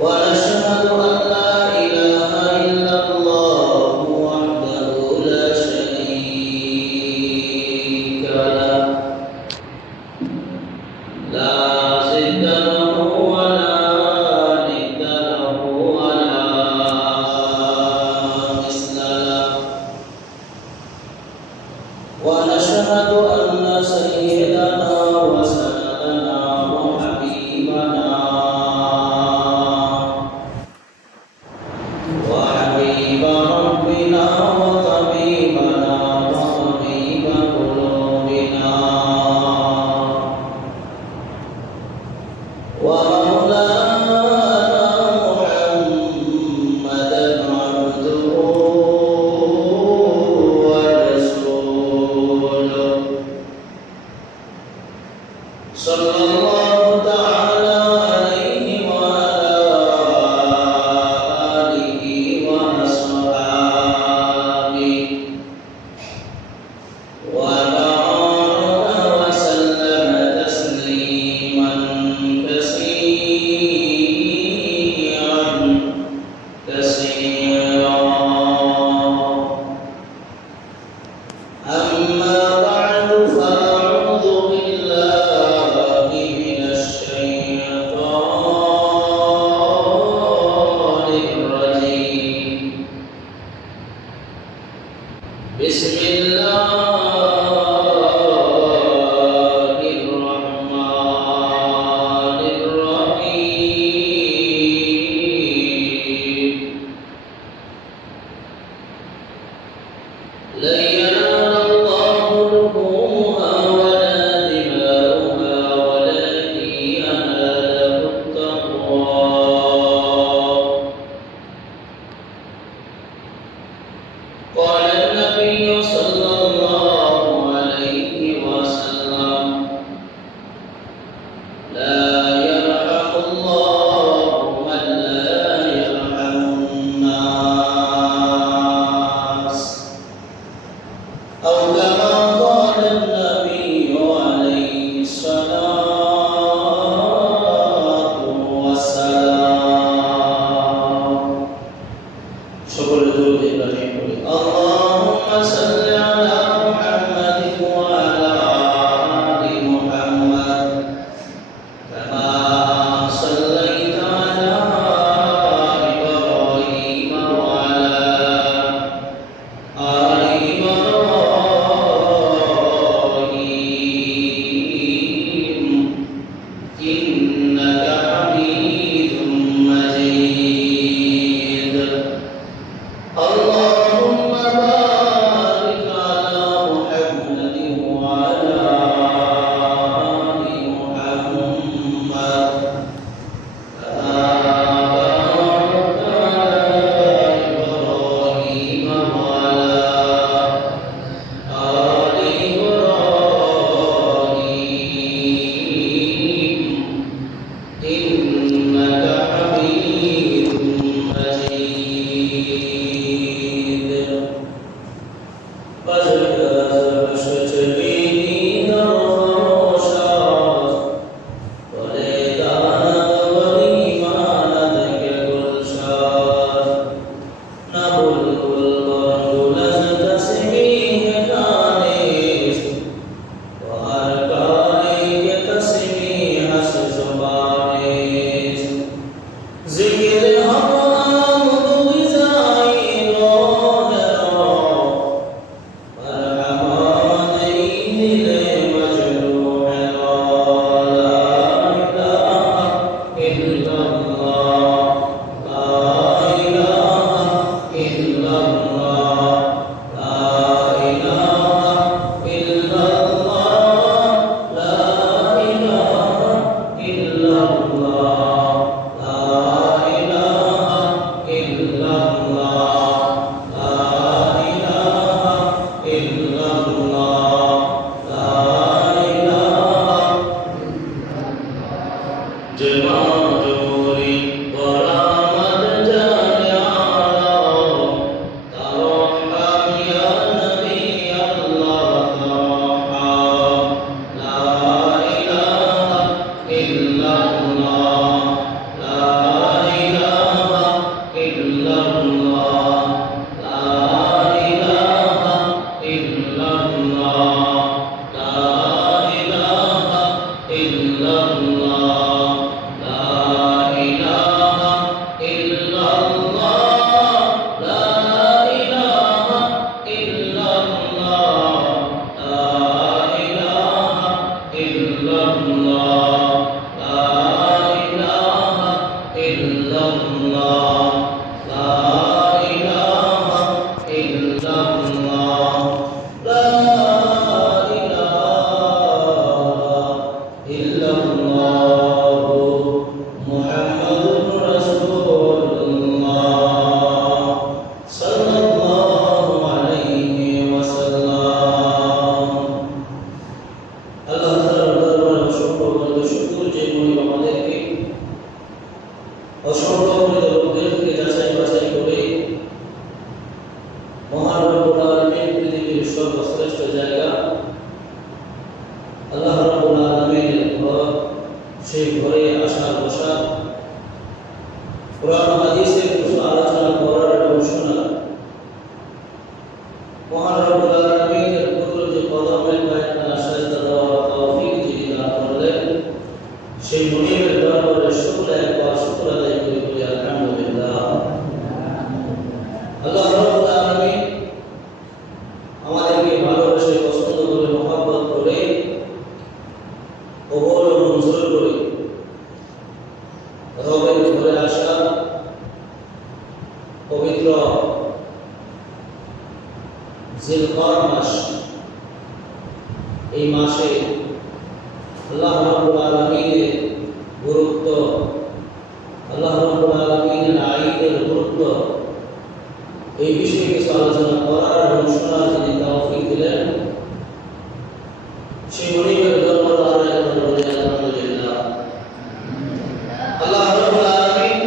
ونشهد أن لا إله إلا الله وحده لا شريك له لا ضد له ولا ند له ولا مثل له ونشهد أن سيدنا وسندنا وحبيبنا وحبيب ربنا وطبيبنا وطبيب قلوبنا ومولانا محمدا عبده ورسوله صلى الله تعالى عليه وعلى آله وأصحابه وبارك وسلم تسليما كثيرا كثيرا أما بعد فأعوذ بالله من الشيطان الرجيم بسم الله الرحمن الرحيم لن ينال الله لحومها ولا دماؤها ولكن يناله التقوى قال النبي صلى الله عليه وسلم لا يرحم الله من لا يرحم الناس أو كما قال النبي عليه الصلاة والسلام شكر لله إبراهيم اللهم صل على محمد وعلى آل محمد كما صليت على إبراهيم وعلى آل إبراهيم إنك حميد مجيد اللهم بارك على محمد وعلى آل محمد كما باركت على إبراهيم وعلى آل إبراهيم إنك حميد مجيد ইল্লাল্লাহ লা ইলাহা ইল্লাল্লাহ লা ইলাহা ইল্লাল্লাহ মুহাম্মাদুর রাসূলুল্লাহ সাল্লাল্লাহু আলাইহি ওয়াসাল্লাম। আল্লাহ তাআলার দরবারে অসংখ্য শুকর যে উনি আমাদেরকে অসংখ্য লোকদের থেকে যাচাই বাছাই করে মহান রব্বুল আলামিন পৃথিবীর সর্বশ্রেষ্ঠ জায়গা আল্লাহ রব্বুল আলামিনের ঘর, সেই ঘরে আসা বসা, কোরআন হাদিসের কিছু আলোচনা করার এবং শোনা, মহান রব্বুল আলামিনের কুদরতি কদমের পায়খানা সাজদা দেওয়ার তৌফিক যিনি দান করলেন, সেই মুনিবের দরবারে শুকর একবার শুকর আদায় করে বলি আলহামদুলিল্লাহ। আল্লাহ রাব্বুল আলামিন আমাদেরকে ভালোবেসে পছন্দ করে মহব্বত করে কবুল ও মঞ্জুর করে রবের ঘরে আসা পবিত্র জিলকদ মাস, এই মাসে আল্লাহ রাব্বুল আলামিনের গুরুত্ব, আল্লাহ রাব্বুল আলামিনের আইনের গুরুত্ব, এই বিষয়ে কিছু আলোচনা করার এবং শোনার যিনি তৌফিক দিলেন, সেই মুনিবের দরবারে আমরা বলি আলহামদুলিল্লাহ। আল্লাহ রাব্বুল আলামিন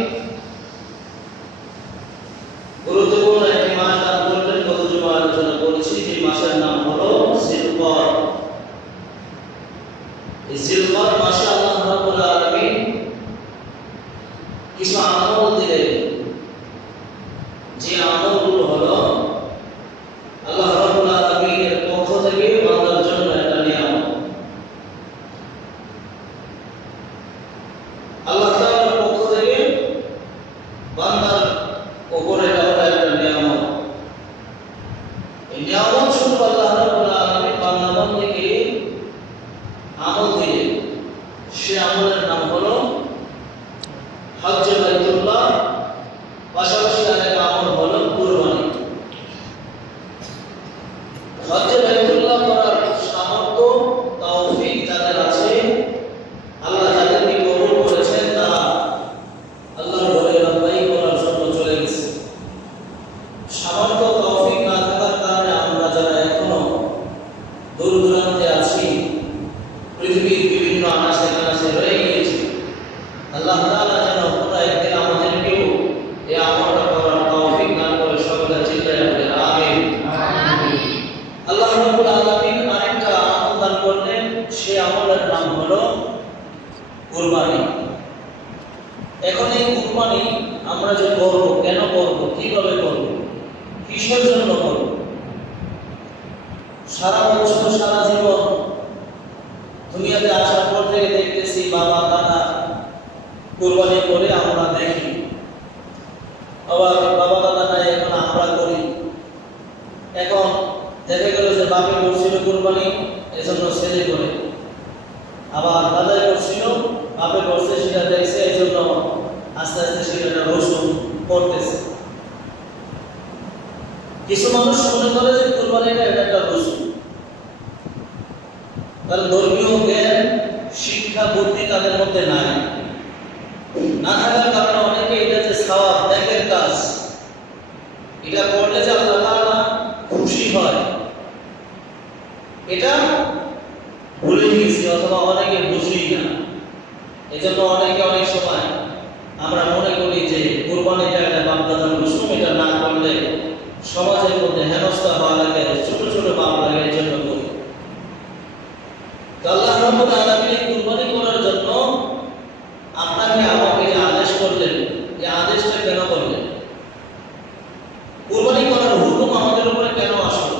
গুরুত্বপূর্ণ একটি মাস দান করলেন। গত জুমা আলোচনা করেছি যে মাসের নাম হলো জিলকদ। এই জিলকদ মাসে আল্লাহ রাব্বুল আলামিন কিছু আমল দিলেন, যে আমলগুলো হলো আল্লাহ রাব্বুল আলামিনের পক্ষ থেকে বান্দার জন্য একটা নিয়ামত। আল্লাহ তাআলার পক্ষ থেকে বান্দার উপরে দেওয়া একটা নিয়ামত। এই নিয়ামত শুধু আল্লাহ রাব্বুল আলামিন বান্দাকে আমল দিলেন, সে আমলের নাম হলো হজ্জ বাইতুল্লাহ, পাশাপাশি আরেকটা আমল হলো কুরবানি। হজ্জ বাইতুল্লাহ করার সামর্থ্য তৌফিক যাদের আছে, আল্লাহ যাদেরকে কবুল করেছেন, তারা আল্লাহর ঘরে লব্বাইক করার জন্য চলে গেছে। সামর্থ্য তৌফিক না থাকার কারণে আমরা যারা এখনো দূর দূরান্তে আছি, পৃথিবীর বিভিন্ন আনাচে কানাচে রয়ে গিয়েছি, আল্লাহ তাআলা যেন পুরো একদিন আমাদেরকেও এই আমলটা করার তৌফিক দান করে। সকলে চিল্লায় বলেন আমিন। আল্লাহ রাব্বুল আলামিন আরেকটা আমল দান করলেন, সেই আমলের নাম হলো কুরবানি। এখন এই কুরবানি আমরা যে করব, কেন করব, কিভাবে করব, কিসের জন্য করব? সারা বছর সারা জীবন দুনিয়াতে আসার পর থেকে দেখতেছি বাবা দাদা কুরবানি করে আমরা দেখি, আবার বাবা দাদা নাই এখন আমরা করি। এখন দেখা গেল যে বাপে করছিল কুরবানি, এজন্য ছেলে করে, আবার দাদাই করছিল বাপে করছে সেটা দেখছে, এজন্য আস্তে আস্তে সেটা রসুন করতেছে। কিছু মানুষ মনে করে যে কুরবানিটা এটা একটা রসুন, কারণ ধর্মীয় জ্ঞান শিক্ষা বুদ্ধি তাদের মধ্যে নাই, না থাকার কারণে অনেকে এটা যে সওয়াব নেকের কাজ, এটা করলে যে আল্লাহ তাআলা খুশি হয়, এটা ভুলে গেছি অথবা অনেকে বুঝি না। এজন্য অনেকে অনেক সময় আমরা মনে করি যে কুরবানিটা একটা বাপ-দাদার রসুম, এটা না করলে সমাজের মধ্যে হেনস্থা হওয়া লাগে, ছোট ছোট পাপ লাগে, এর জন্য করি। আল্লাহ রাব্বুল আলামিন কুরবানি করার জন্য আপনাকে আমাকে যে আদেশ করলেন, এই আদেশটা কেন করলেন? কুরবানি করার হুকুম আমাদের উপরে কেন আসলো?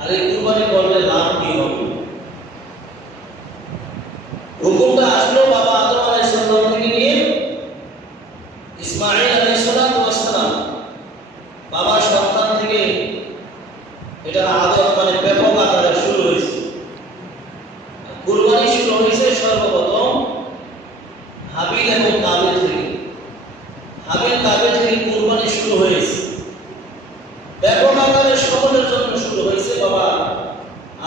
আর এই কুরবানি করলে লাভ কি হবে? হুকুমটা আসলো বাবা আদম আলাইহিস সালাম থেকে নিয়ে ইসমাঈল আলাইহিস সালাম, বাবার সন্তান থেকে এটা আদত মানে ব্যাপক আকারে শুরু হয়েছে। কুরবানি শুরু হয়েছে সর্বপ্রথম হাবিল এবং কাবিল থেকে। আগের কাবে থেকে কুরবানি শুরু হয়েছে, ব্যাপক আকারে সকলের জন্য শুরু হয়েছে বাবা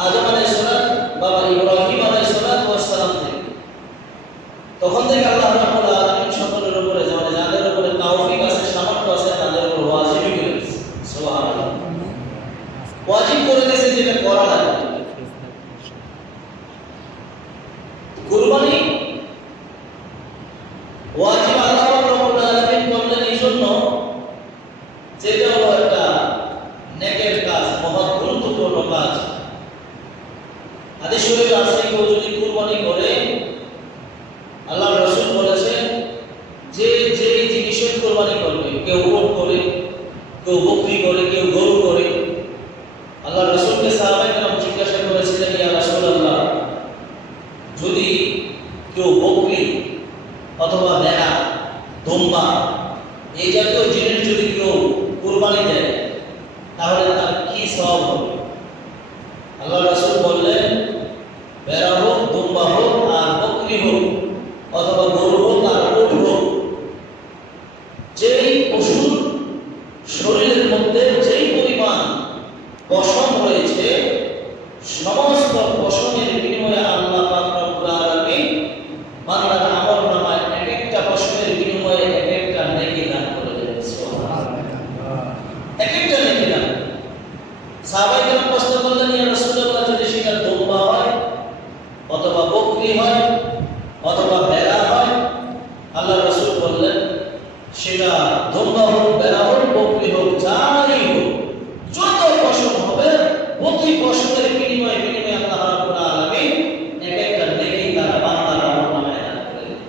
আদম আলাইহিস সালাম, বাবা ইব্রাহিম আলাইহিস সালাম থেকে। তখন থেকে আল্লাহ রাব্বুল আলামিন সকলের উপরে যাদের উপরে তাওফিক আছে, সামর্থ্য আছে, তাদের উপর ওয়াজিব করে দিয়েছে। সুবহানাল্লাহ, ওয়াজিব করে দিয়েছে, যেটা করা লাগে। কুরবানি ওয়াজিব আল্লাহ রাব্বুল আলামিন করলেন এই জন্য, যেটা হলো একটা নেকের কাজ, মহৎ গুরুত্বপূর্ণ কাজ। হাদিস শরীফে আছে, কেউ যদি কুরবানি করে, আল্লাহ রাসূল বলেছেন যে যে জিনিসের কুরবানি করবে, কেউ উট করে, কেউ বকরি করে, কেউ গরু করে। আল্লাহ রাসূলকে সাহাবায়ে কেরাম জিজ্ঞাসা করেছিলেন, ইয়া রাসূলুল্লাহ, যদি কেউ বকরি অথবা ভেড়া, দুম্বা এই জাতীয় জিনিস যদি কেউ কুরবানি দেয়, তাহলে তার কি সওয়াব হবে? আল্লাহ রাসূল বললেন, ভেড়া হোক, দুম্বা হোক, আর বকরি হোক, অথবা গরু হোক আর উট হোক, যেই পশুর শরীরের মধ্যে যেই পরিমাণ পশম রয়েছে, সমস্ত পশমের বিনিময়ে আল্লাহ পাক রব্বুল আলামিন বান্দার আমলনামায় এক একটা পশমের বিনিময়ে এক একটা নেকি দান করে দেন। সুবহানাল্লাহ, এক একটা নেকি দান। সাহাবায়ে কেরাম প্রশ্ন করলেন, ইয়া রাসূলুল্লাহ, যদি সেটা দুম্বা হয় অথবা বকরি হয় অথবা ভেড়া হয়? আল্লাহ রাসূল বললেন, সেটা দুম্বা হোক, ভেড়া হোক, বকরি হোক, যাই হোক, যত পশম হবে প্রতি পশমের বিনিময়ে আল্লাহ রাব্বুল আলামিন এক একটা নেকি তার বান্দার আমলনামায় দান করে দেন।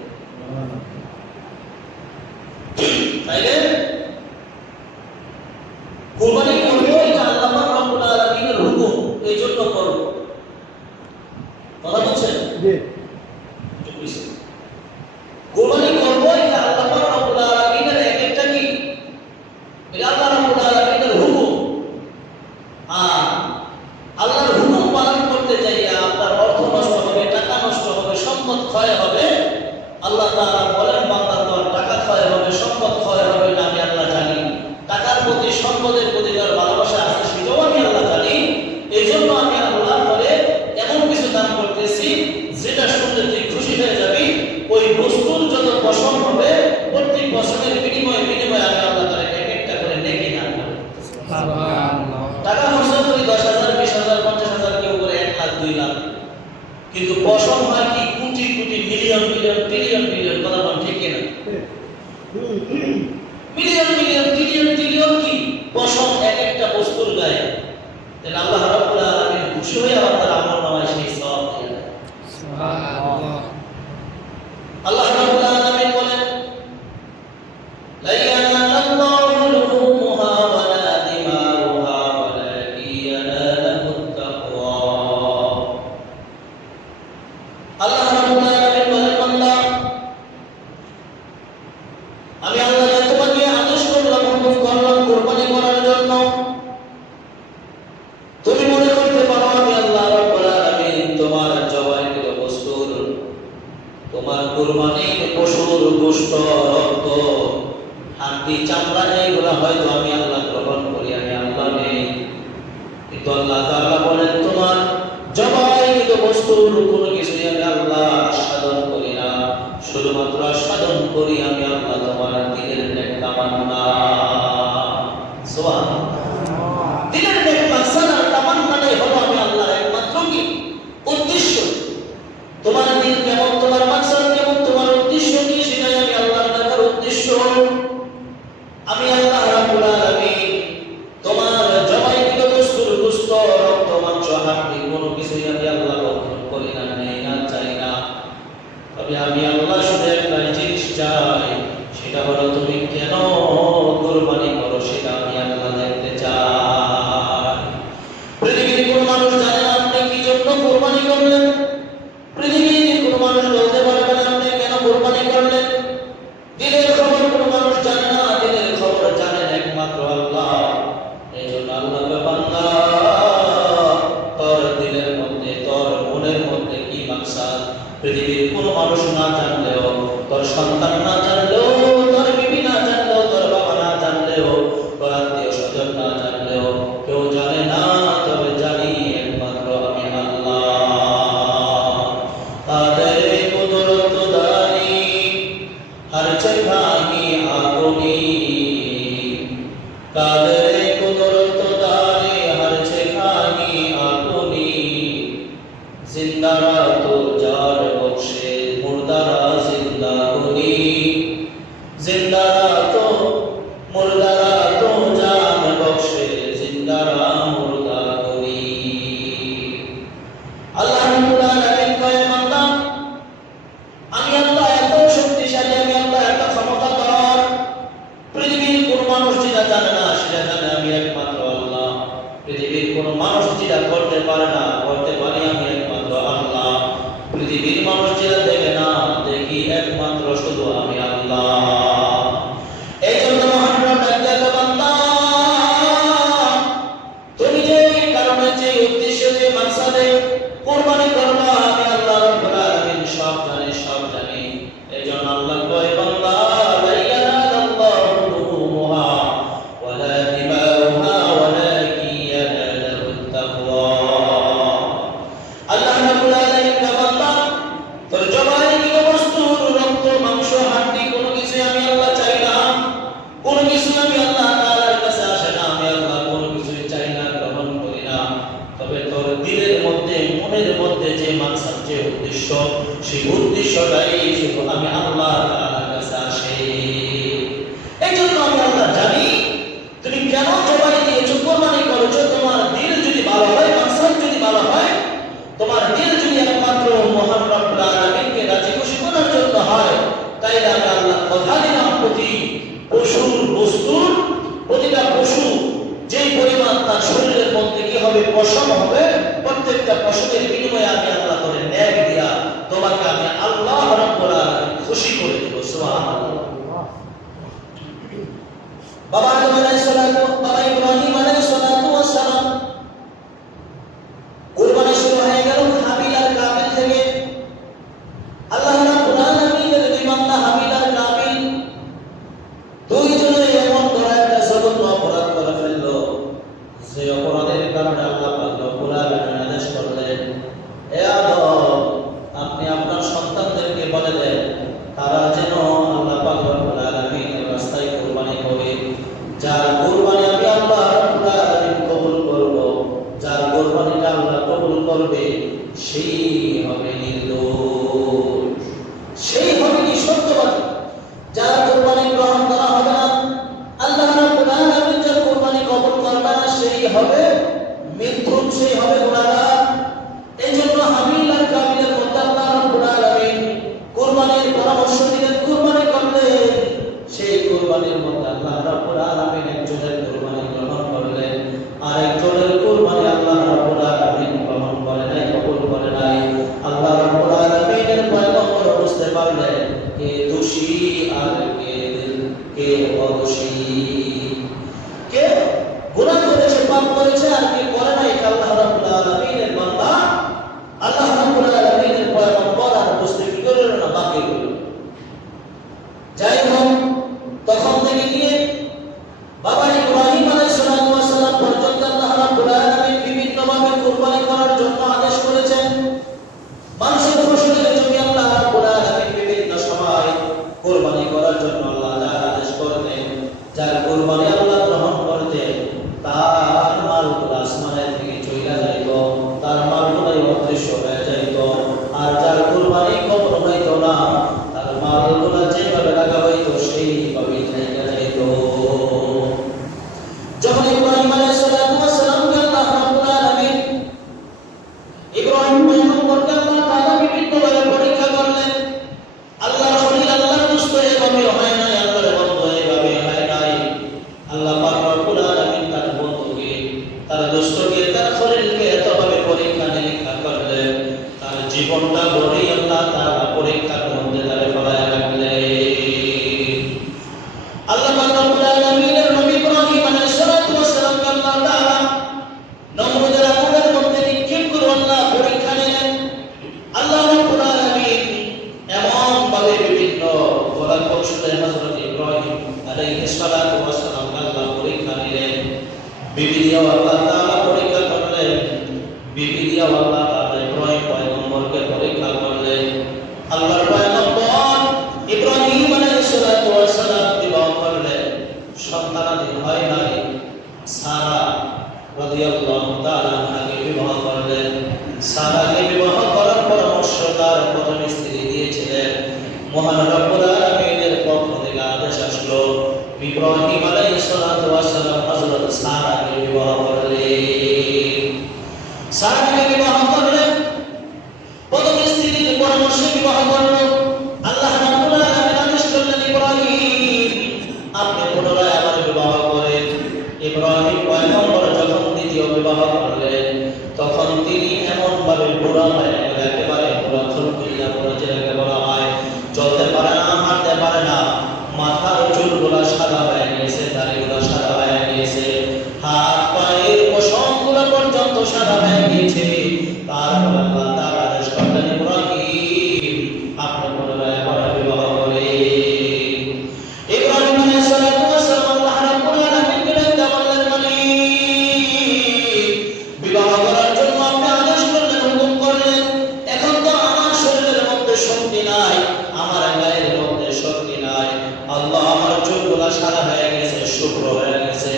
তাইলে কুরবানি করব, এটা আল্লাহ পাক রব্বুল আলামিনের হুকুম, এই জন্য করব। কথা বুঝছেন? জি। কুরবানি করব, এটা আল্লাহ পাক রব্বুল আলামিনের এক একটা কি, এটা আল্লাহ রাব্বুল আলামিনের হুকুম। আর আল্লাহর হুকুম পালন করতে যাইয়া আপনার অর্থ নষ্ট হবে, টাকা নষ্ট হবে, সম্পদ ক্ষয় হবে। আল্লাহ তাআলা বলেন, বান্দা, তোর টাকা ক্ষয় হবে, সম্পদ ক্ষয় হবে, না আমি আল্লাহ জানি। টাকার প্রতি, সম্পদের প্রতি তার ভালোবাসা আছে, সেটাও আমি আল্লাহ জানি। এই জন্য আমি আল্লাহ করে এমন কিছু দান করতেছি, যেটা শুনলে তুই খুশি হয়ে যাবি। ওই বস্তুর যত পশম হবে, প্রতি পশমের বিনিময়ে আমি আল্লাহ তাআলা এক একটা করে নেকি দান করব। সুবহানাল্লাহ, টাকা খরচ করি 10,000, 20,000, 50,000, কেউ করে 1 লাখ, 2 লাখ, কিন্তু পশম হয় কি crore crore, million million, trillion trillion. কথা বল ঠিক কিনা? মিলিয়ন মিলিয়ন, ট্রিলিয়ন ট্রিলিয়ন কি পশম এক একটা বস্তুর গায়ে। তাহলে আল্লাহ রাব্বুল আলামিন খুশি হয়ে আপনার আমলনামায় সেই সওয়াব দিয়ে দেন। সুবহানাল্লাহ, আল্লাহ রাব্বুল আলামিন বলেন, লা ইয়ানালাল্লাহু লুহুমুহা ওয়ালা দিমাউহা ওয়ালাকিন ইয়ানালুহুত তাকওয়া। আল্লাহ রাব্বুল আলামিন বলেন, বান্দা, আমি আল্লাহ তোমাকে আদেশ করলাম, হুকুম করলাম কুরবানি করার জন্য। তুমি মনে করতে পারো আমি আল্লাহ রাব্বুল আলামিন তোমার জবাইকৃত বস্তুর, তোমার কুরবানির পশুর গোশত, রক্ত, হাড্ডি, চামড়া, এইগুলা হয়তো আমি আল্লাহ গ্রহণ করি, আমি আল্লাহ নেই। কিন্তু আল্লাহ তাআলা বলেন, তোমার জবাইকৃত বস্তুর কোনো কিছুই আমি আল্লাহ আস্বাদন করি না, শুধুমাত্র আস্বাদন করি আমি আল্লাহ তোমার দিলের নেক তামান্না। সুবহানাল্লাহ, দিলের নেক মাকসাদ আর তামান্নাটাই হলো আমি আল্লাহর একমাত্র কি উদ্দেশ্য। তোমার দিল কেমন, তোমার মাকসাদ কেমন, তোমার উদ্দেশ্য কি, সেটাই আমি আল্লাহর দেখার উদ্দেশ্য। আমি আল্লাহ রাব্বুল আলামিন তোমার জবাইকৃত বস্তুর গোশত, রক্ত, মাংস, হাড্ডি কোনো কিছুই আমি আল্লাহ গ্রহণ করি না, নেই না, চাই না। তবে আমি আল্লাহ শুধু একটা জিনিস চাই, সেটা হলো তুমি কেন কুরবানি করো, সেটা আমি আল্লাহ দেখতে চাই। পৃথিবীর কোনো মানুষ জানে না আপনি কি জন্য কুরবানি করলেন। পৃথিবীর কোনো মানুষ বলতে পারবে না আপনি কেন কুরবানি করলেন। দিলের খবর কোনো মানুষ জানে না, দিলের খবর জানেন একমাত্র আল্লাহ। এই জন্য আল্লাহকে, বান্দা, তোর দিলের মধ্যে, তোর মনের মধ্যে কি মাকসাদ, পৃথিবীর কোনো মানুষ না জানলেও, তোর সন্তান না জানলেও, তোর বিবি না জানলেও, হারছে খাহি আগুনি কাদের কুদরত দারে হারছে খাহি আগুনি জিন্দারা তো যার বখশে মুর্দারা জিন্দা গুনি জিন্দারা তো মুর্দারা তো জান বখশে জিন্দারা মুর্দা গুনি আল্লাহ রাব্বুল আলামিন কয় বান্দা আমি আল্লাহ এত শক্তিশালী আমি আল্লাহ এত ক্ষমতাধর পৃথিবীর কোন মানুষ যেটা জানে না সেটা জানে আমি একমাত্র আল্লাহ পৃথিবীর কোন মানুষ যেটা করতে পারে না করতে পারি আমি একমাত্র আল্লাহ পৃথিবীর মানুষ যেটা দেখে না দেখি একমাত্র শুধু আমি আল্লাহ এই জন্য মহান রব ডাকতে বান্দা তুমি যে কারণে যে উদ্দেশ্য যে মাকসাদে কুরবানি করবা আমি আল্লাহ রাব্বুল আলামিন সব জানি এই জন্য আল্লাহ কয় বান্দা লা ইয়ানালু আল্লাহু লুহুমুহা ওয়ালা দিমাউহা ওয়ালাকিন ইয়ানালুহু তাকওয়া আল্লাহ রাব্বুল আলামিন কয় বান্দা তোর জবানিকৃত বস্তুর রক্ত মাংস হাড্ডি কোনো কিছু আমি আল্লাহ চাই না কোনো কিছু আমি আল্লাহ তাআলার কাছে আসে না আমি আল্লাহ কোনো কিছু চাই না গ্রহণ করি না তবে তোর দিলের মধ্যে মনের মধ্যে যে মাকসাদ যে উদ্দেশ্য সেই উদ্দেশ্যটাই শুধু আমি আল্লাহ তাআলার কাছে আসে এই জন্য আমি আল্লাহ জানি তুমি কেন জবাই দিয়েছো কুরবানি করেছো তোমার দিল যদি ভালো হয় মাকসাদ যদি ভালো হয় তোমার দিল যদি একমাত্র মহান রব্বুল আলামিনকে রাজি খুশি করার জন্য হয় তাইলে আমি আল্লাহ কথা দিলাম প্রতি পশুর বস্তুর প্রতিটা পশু যেই পরিমাণ তার শরীরের মধ্যে কি হবে পশম হবে প্রত্যেকটা পশমের বিনিময়ে আমি আল্লাহ করে ন্যায় দিয়া তোমাকে আমি আল্লাহ রাব্বুল আলামিন খুশি করে দেব সুবহানাল্লাহ বাবা আদম আলাইহিস সালাতু বাবা ইব্রাহিম আলাইহিস সালাতু ওয়াস সালাম কুরবানি শুরু হয়ে গেল হাবিল আর কাবিল থেকে আল্লাহ রাব্বুল আলামিনের দুই বান্দা হাবিল আর কাবিল দুইজনে এমন বড় একটা জঘন্য অপরাধ করে ফেললো যে অপরাধের কারণে আল্লাহ পাক রব্বুল আলামিন আদেশ করলেন হে আদম আপনি আপনার সন্তানদেরকে বলে দেন তারা যেন আল্লাহ পাক রব্বুল আলামিনের রাস্তায় কুরবানি করে যার কুরবানি আমি আল্লাহ রাব্বুল আলামিন কবুল করব যার কুরবানিটা আল্লাহ কবুল করবে সেই হবে নির্দোষ সেই হবে কি সত্যবাদী যার কুরবানি গ্রহণ করা হবে না আল্লাহ রাব্বুল আলামিন যার কুরবানি কবুল করবে না সেই হবে মিথ্যুক সেই হবে গুনাহগার এইজন্য হাবিল আর কাবিলের মধ্যে আল্লাহ রাব্বুল আলামিন কুরবানির পরামর্শ দিলেন কুরবানি করলেন সেই কুরবানির মধ্যে আল্লাহ রাব্বুল আলামিন একজনের কুরবানি গ্রহণ করলেন আর একজনের কুরবানি আল্লাহ রাব্বুল আলামিন গ্রহণ করে নাই কবুল করে নাই আল্লাহ রাব্বুল আলামিনের পয়গম্বর বুঝতে পারলেন কে দোষী আর কে অদোষী কে গুনাহ করেছে পাপ করেছে আর কে করে নাই এটা আল্লাহ রাব্বুল আলামিনের বান্দা আল্লাহ রাব্বুল আলামিনের পয়গম্বর আর বুঝতে কি করল না বাকি হলো যাই হোক তখন থেকে গিয়ে বাবা ইব্রাহিম আলাইহিস সালাম পর্যন্ত আল্লাহ রাব্বুল আলামিন বিভিন্ন ভাবে কুরবানি করার জন্য আদেশ করেছেন মানুষের ফসলের জমি আল্লাহ রাব্বুল আলামিন বিভিন্ন সময় কুরবানি করার জন্য আল্লাহ আদেশ করতেন যার কুরবানি আল্লাহ গ্রহণ করতেন তার মালগুলো আসমানের দিকে চলে যাইত তার মালগুলোই অদৃশ্য হয়ে যাইত আর যার কুরবানি কবুল হইত না তার মালগুলো যেভাবে রাখা হইত সেইভাবেই থেকে যাইত যখন ইব্রাহিম আলাইহিস সালামকে আল্লাহ রাব্বুল আলামিন ইব্রাহিম পয়গম্বরকে আল্লাহ তাআলা বিভিন্নভাবে পরীক্ষা করলেন আল্লাহর খলিল আল্লাহর দোস্ত এভাবে হয় নাই আল্লাহর বন্ধু এভাবে হয় নাই আল্লাহ পাক রব্বুল আলামিন তার বন্ধুকে তার দোস্তকে তার খলিলকে এতভাবে পরীক্ষা নিরীক্ষা করলেন তার জীবনটা গড়েই আল্লাহ তাআলা পরীক্ষার মধ্যে তারে ফলায় রাখলেন আল্লাহ পাক রব্বুল আলামিনের নবী ইব্রাহিম আলাইহিস সালামকে আল্লাহ তাআলা নমরুদের আগুনের মধ্যে নিক্ষেপ করে আল্লাহ পরীক্ষা নিলেন আল্লাহ রাব্বুল আলামিন এমন ভাবে বিভিন্ন গোলাপ কৌশলে হযরত ইব্রাহিম আলাইহিস সালাম আল্লাহ পরীক্ষা নিলেন বিবি দিয়েও আল্লাহ তাআলা পরীক্ষা করলেন বিবি দিয়েও আল্লাহ তাআলা ইব্রাহিম পয়গম্বরকে পরীক্ষা করলেন আল্লাহর পয়গম্বর ইব্রাহিম আলাইহিস সালাম ইব্রাহিম আলাইহিস সালাতু ওয়াস সালাম হযরত সারাকে বিবাহ করলেন। সারাকে বিবাহ করলেন, প্রথম স্ত্রীর পরামর্শে বিবাহ করলেন। আল্লাহ রাব্বুল আলামিন আদেশ করলেন, ইব্রাহিম আপনি পুনরায় আবার বিবাহ করেন। ইব্রাহিম পয়গম্বর যখন দ্বিতীয় বিবাহ করলেন, তখন তিনি এমন ভাবে বুড়া হয়ে গেলেন, একেবারে বুড়া খুলকুলিয়া পড়ে যেটাকে বলা হয়, চলতে পারে না, হাঁটতে পারে না, মাথার চুলগুলো সাদা হয়ে গিয়েছে, দাড়িগুলো সাদা হয়ে গিয়েছে, হাত পায়ের পশমগুলো পর্যন্ত সাদা হয়ে গিয়েছে। তারপর আল্লাহ তাআলা আদেশ করলেন, ইব্রাহিম আপনি পুনরায় আবার বিবাহ করেন। ইব্রাহিম আলাইহিস সালাতু ওয়াস সালাম আল্লাহ রাব্বুল আলামিনকে ডাকতে বললেন, মালিক বিবাহ করার জন্য আপনি আদেশ করলেন, হুকুম করলেন, এখন তো আমার শরীরের মধ্যে শক্তি নাই, আমার গায়ের মধ্যে শক্তি নাই। আল্লাহ আমার চুলগুলো সাদা হয়ে গেছে, শুভ্র হয়ে গেছে,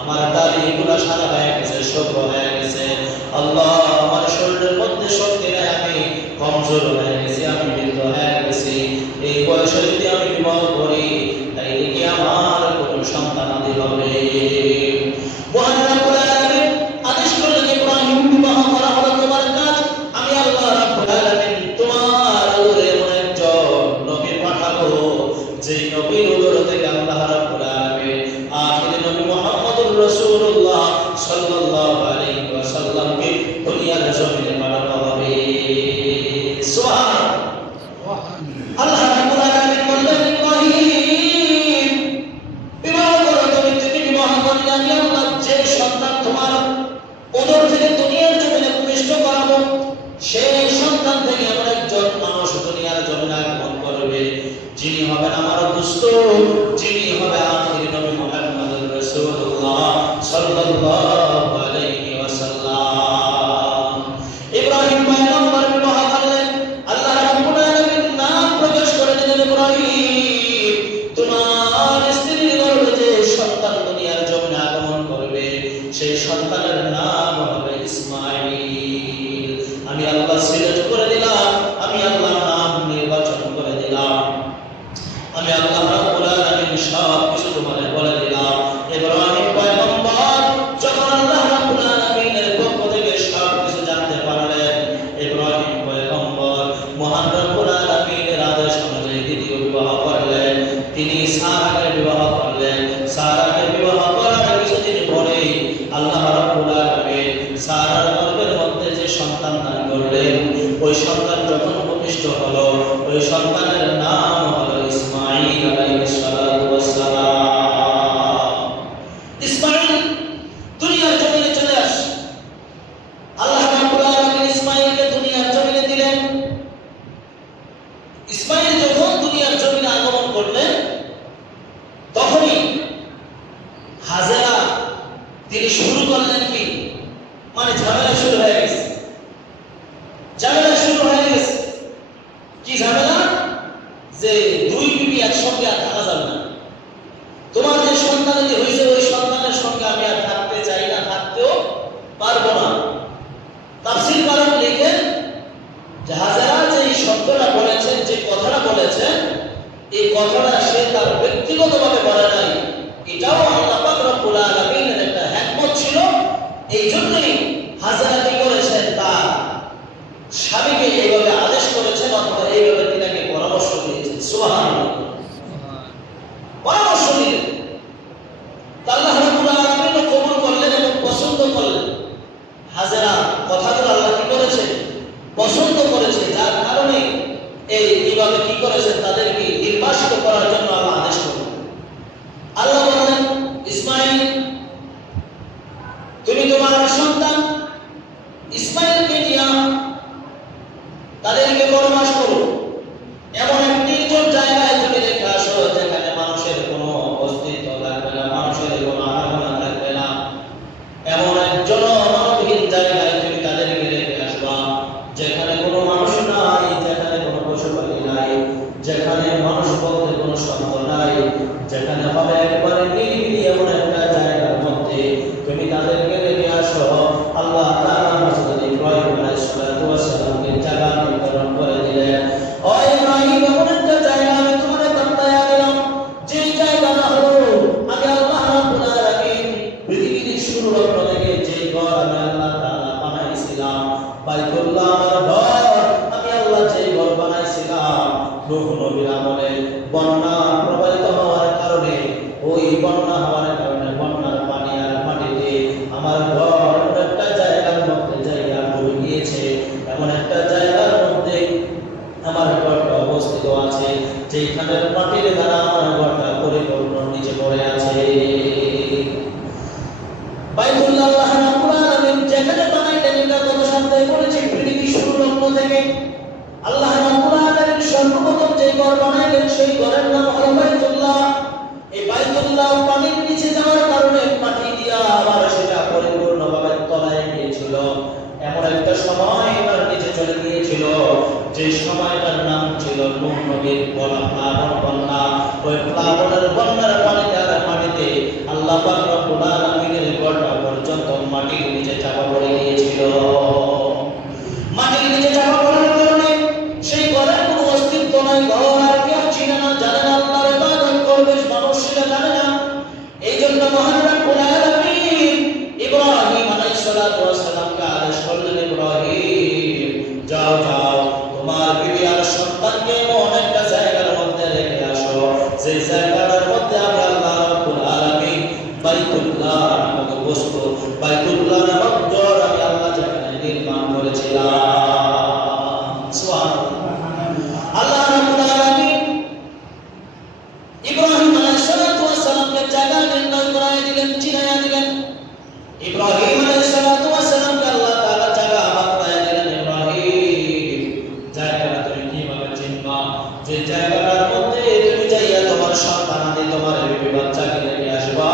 আমার দাড়িগুলো সাদা হয়ে গেছে, শুভ্র হয়ে গেছে। আল্লাহ আমার শরীরের মধ্যে শক্তি নাই, আমি কমজোর হয়ে গেছি, আমি বৃদ্ধ হয়ে গেছি। এই বয়সে যদি আমি বিবাহ করি তাইলে কি আমার কোনো সন্তানাদি হবে? মহান রব্বুল আলামিন আদেশ করলেন, ইব্রাহিম বিবাহ করা হলো তোমার কাজ। আমি আল্লাহ রব্বুল আলামিন তোমার উপরে এমন একজন নবী পাঠাবো, যে নবীর উপর থেকে আল্লাহ রাব্বুল আলামিন আখির নবী মুহাম্মদুর রাসূলুল্লাহ সাল্লাল্লাহু আলাইহি ওয়াসাল্লামকে দুনিয়ার জমিনে পাঠানো হবে। সুবহানাল্লাহ। আল্লাহ রাব্বুল আলামিন বললেন, ইব্রাহিম বিবাহ করো, তুমি বিবাহ করলে আমি আল্লাহ যে সন্তান তোমার উদর থেকে দুনিয়ার জমিনে প্রবিষ্ট করাবো, সেই সন্তান থেকে এমন একজন মানুষ দুনিয়ার জমিনে আগমন করবে, যিনি হবেন আমার দুস্থ, যিনি হবে আখির নবী মুহাম্মদুর রাসূলুল্লাহ সাল্লাল্লাহু আলাইহি ওয়াসাল্লাম। ইব্রাহিম পয়গম্বর বিবাহ করলেন, আল্লাহ রাব্বুল আলামিন নাম প্রকাশ করে দিলেন, ইব্রাহিম তোমার স্ত্রীর গর্ভে যে সন্তান দুনিয়ার জমিনে আগমন করবে, সেই সন্তানের নাম হবে ইসমাঈল। আমি আল্লাহ সিলেক্ট করে দিলাম, আমি আল্লাহ নাম নির্বাচন করে দিলাম, আমি আল্লাহ রাব্বুল আলামিন সব কিছু তোমাদের বলে দিলাম। ইব্রাহিম পয়গম্বর যখন আল্লাহ রাব্বুল আলামিনের পক্ষ থেকে সব কিছু জানতে পারলেন, ইব্রাহিম পয়গম্বর মহান রাব্বুল আলামিনের আদেশ অনুযায়ী দ্বিতীয় বিবাহ করলেন। তিনি সারাকে বিবাহ করলেন। সারাকে বিবাহ করার কিছুদিন পরেই আল্লাহ রাব্বুল আলামিন সারার গর্ভের মধ্যে যে সন্তান দান করলেন, ওই সন্তান যখন প্রতিষ্ঠ হলো, ওই সন্তানের নাম হলো ইসমাঈল আলাইহিস সালাতু ওয়াস সালাম। ইসমাঈল দুনিয়ার জমিনে চলে আসে। আল্লাহ রাব্বুল আলামিন ইসমাঈলকে দুনিয়ার জমিনে দিলেন। ইসমাঈল যখন দুনিয়ার জমিনে আগমন করলেন, তখনই হাজেরা তিনি শুরু করলেন কি, মানে ঝামেলা শুরু হয়ে গেছে। ঝামেলা শুরু হয়ে গেছে কি ঝামেলা? যে দুই বিবি একসঙ্গে আর থাকা যাবে না। তোমার যে সন্তানাদি হয়েছে, ওই সন্তানের সঙ্গে আমি আর থাকতে চাই না, থাকতেও পারবো না। তাফসীর কারণ লিখেন যে হাজেরা যে এই শব্দটা বলেছেন, যে কথাটা বলেছেন, এই কথাটা সে তার ব্যক্তিগতভাবে বলে নাই, এটাও আল্লাহ পাক রব্বুল আলামিনের একটা হিকমত ছিল। এই জন্যই হাজেরা কি করেছেন, তার স্বামীকে এইভাবে আদেশ করেছেন, অথবা এইভাবে তিনাকে পরামর্শ দিয়েছেন। সুবহানাল্লাহ। পরামর্শ দিলেন, আল্লাহ রাব্বুল আলামিন কবুল করলেন এবং পছন্দ করলেন। হাজেরা কথাগুলো আল্লাহ কি করেছে, পছন্দ করেছে, যার কারণে এইভাবে কি করেছেন, তাদেরকে নির্বাসিত করার জন্য আল্লাহ আদেশ করলেন। আল্লাহ বললেন, ইসমাঈল তুমি তোমার সন্তান ইসমাঈলকে নিয়ে তাদেরকে বনবাস করো, এমন এক নির্জন জায়গায় তুমি রেখে আসো, যেখানে মানুষের কোনো অস্তিত্ব থাকবে না, মানুষের কোনো আনাগোনা থাকবে না। এমন এক জনমানবহীন জায়গায় তুমি তাদেরকে রেখে আসবা, যেখানে কোনো মানুষ নাই, যেখানে কোনো পশু পাখি নাই, যেখানে মানুষ বলতে কোনো শব্দ নাই, যেখানে হবে একবারে নিরিবিলি এমন একটা জায়গার মধ্যে তুমি তাদেরকে রেখে আসো। আল্লাহ তাআলা হযরত ইব্রাহিম আলাইহিস সালাতু ওয়াস সালামকে জায়গা নির্ধারণ করে দিলেন। ও ইব্রাহিম, এমন একটা জায়গা আমি তোমার বান্দায় দিলাম, যে জায়গাটা হলো বন্যা হওয়ার কারণে বন্যার পানি আর মাটিতে আমার ঘর একটা জায়গার মধ্যে জায়গা ডুবে গিয়েছে। এমন একটা জায়গার মধ্যে আমার ঘরটা অবস্থিত আছে, যেখানের মাটির দ্বারা আমার ঘরটা পরিপূর্ণ নিচে পড়ে আছে। বাইতুল্লাহ আল্লাহ রাব্বুল আলামিন যেখানে বানাইলেন, এটা কত সপ্তাহে পড়েছি পৃথিবী শুরু লগ্ন থেকে। আল্লাহ রাব্বুল আলামিন সর্বপ্রথম যে ঘর বানাইলেন সেই ঘরের নাম হলো বাইতুল্লাহ। এই বাইতুল্লাহ পানির নিচে যাওয়ার কারণে মাটি দিয়া আবার সেটা পরিপূর্ণভাবে তলায় গিয়েছিল। এমন একটা সময় এটার নিচে চলে গিয়েছিল, যে সময়টার নাম ছিল নূহ নবীর প্লাবন বন্যা। ওই প্লাবনের বন্যার পানিতে আর মাটিতে আল্লাহ পাক রব্বুল আলামিনের ঘরটা পর্যন্ত মাটির নিচে চাপা পড়ে গিয়েছিল। মাটির নিচে চাপা পড়ার কারণে সেই ঘরের কোনো অস্তিত্ব নাই, ঘর আর কেউ চিনে না, জানে না আল্লাহর ইবাদত করবে মানুষ সেটা জানে না। এই জন্য মহান রব্বুল আলামিন ইব্রাহিম আলাইহিস সালাতু ওয়াস সালামকে আদেশ করলেন, ইব্রাহিম যাও যাও তোমার বিবি আর সন্তানকে এমন একটা জায়গার মধ্যে রেখে আসো, যে জায়গাটার মধ্যে আমি আল্লাহ রাব্বুল আলামিন বাইতুল্লাহ নামক বস্তু, বাইতুল্লাহ নামক ঘর আমি আল্লাহ যেখানে নির্মাণ করেছিলাম। সুবহানাল্লাহ। আল্লাহ রাব্বুল আলামিন ইব্রাহিম আলাইহিস সালাতু ওয়াস সালামকে জায়গা নির্ণয় করায় দিলেন, চিনায়া দিলেন। ইব্রাহিম আলাইহিস সালাতু ওয়াস সালামকে আল্লাহ তাআলা জায়গা বানায় দিলেন। ইব্রাহিম জায়গাটা তুমি কিভাবে চিনবা? যে জায়গাটার মধ্যে তুমি যাইয়া তোমার সন্তান আদি তোমার বিবি বাচ্চাকে রেখে আসবা,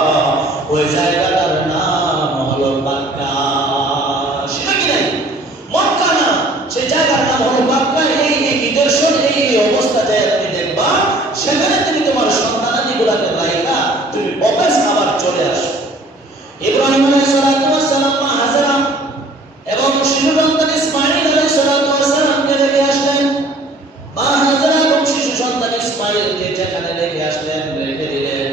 ওই জায়গাটার নাম হলো মক্কা। সেটা কি নাই মক্কা না, সেই জায়গার নাম হলো মক্কা। এই নিদর্শন এই অবস্থা যায় তুমি দেখবা, সেখানে তুমি তোমার সন্তান আদি গুলাকে রাইখা তুমি ওপাস আবার চলে আসো। ইব্রাহিম আলাইহিস সালাতু ওয়াস সালাম মা হাজরা এবং শিশু সন্তান ইসমাঈল আলাইহিস সালাতু ওয়াস সালামকে রেখে আসলেন। মা হাজরা এবং শিশু সন্তান ইসমাঈলকে যেখানে রেখে আসলেন, রেখে দিলেন।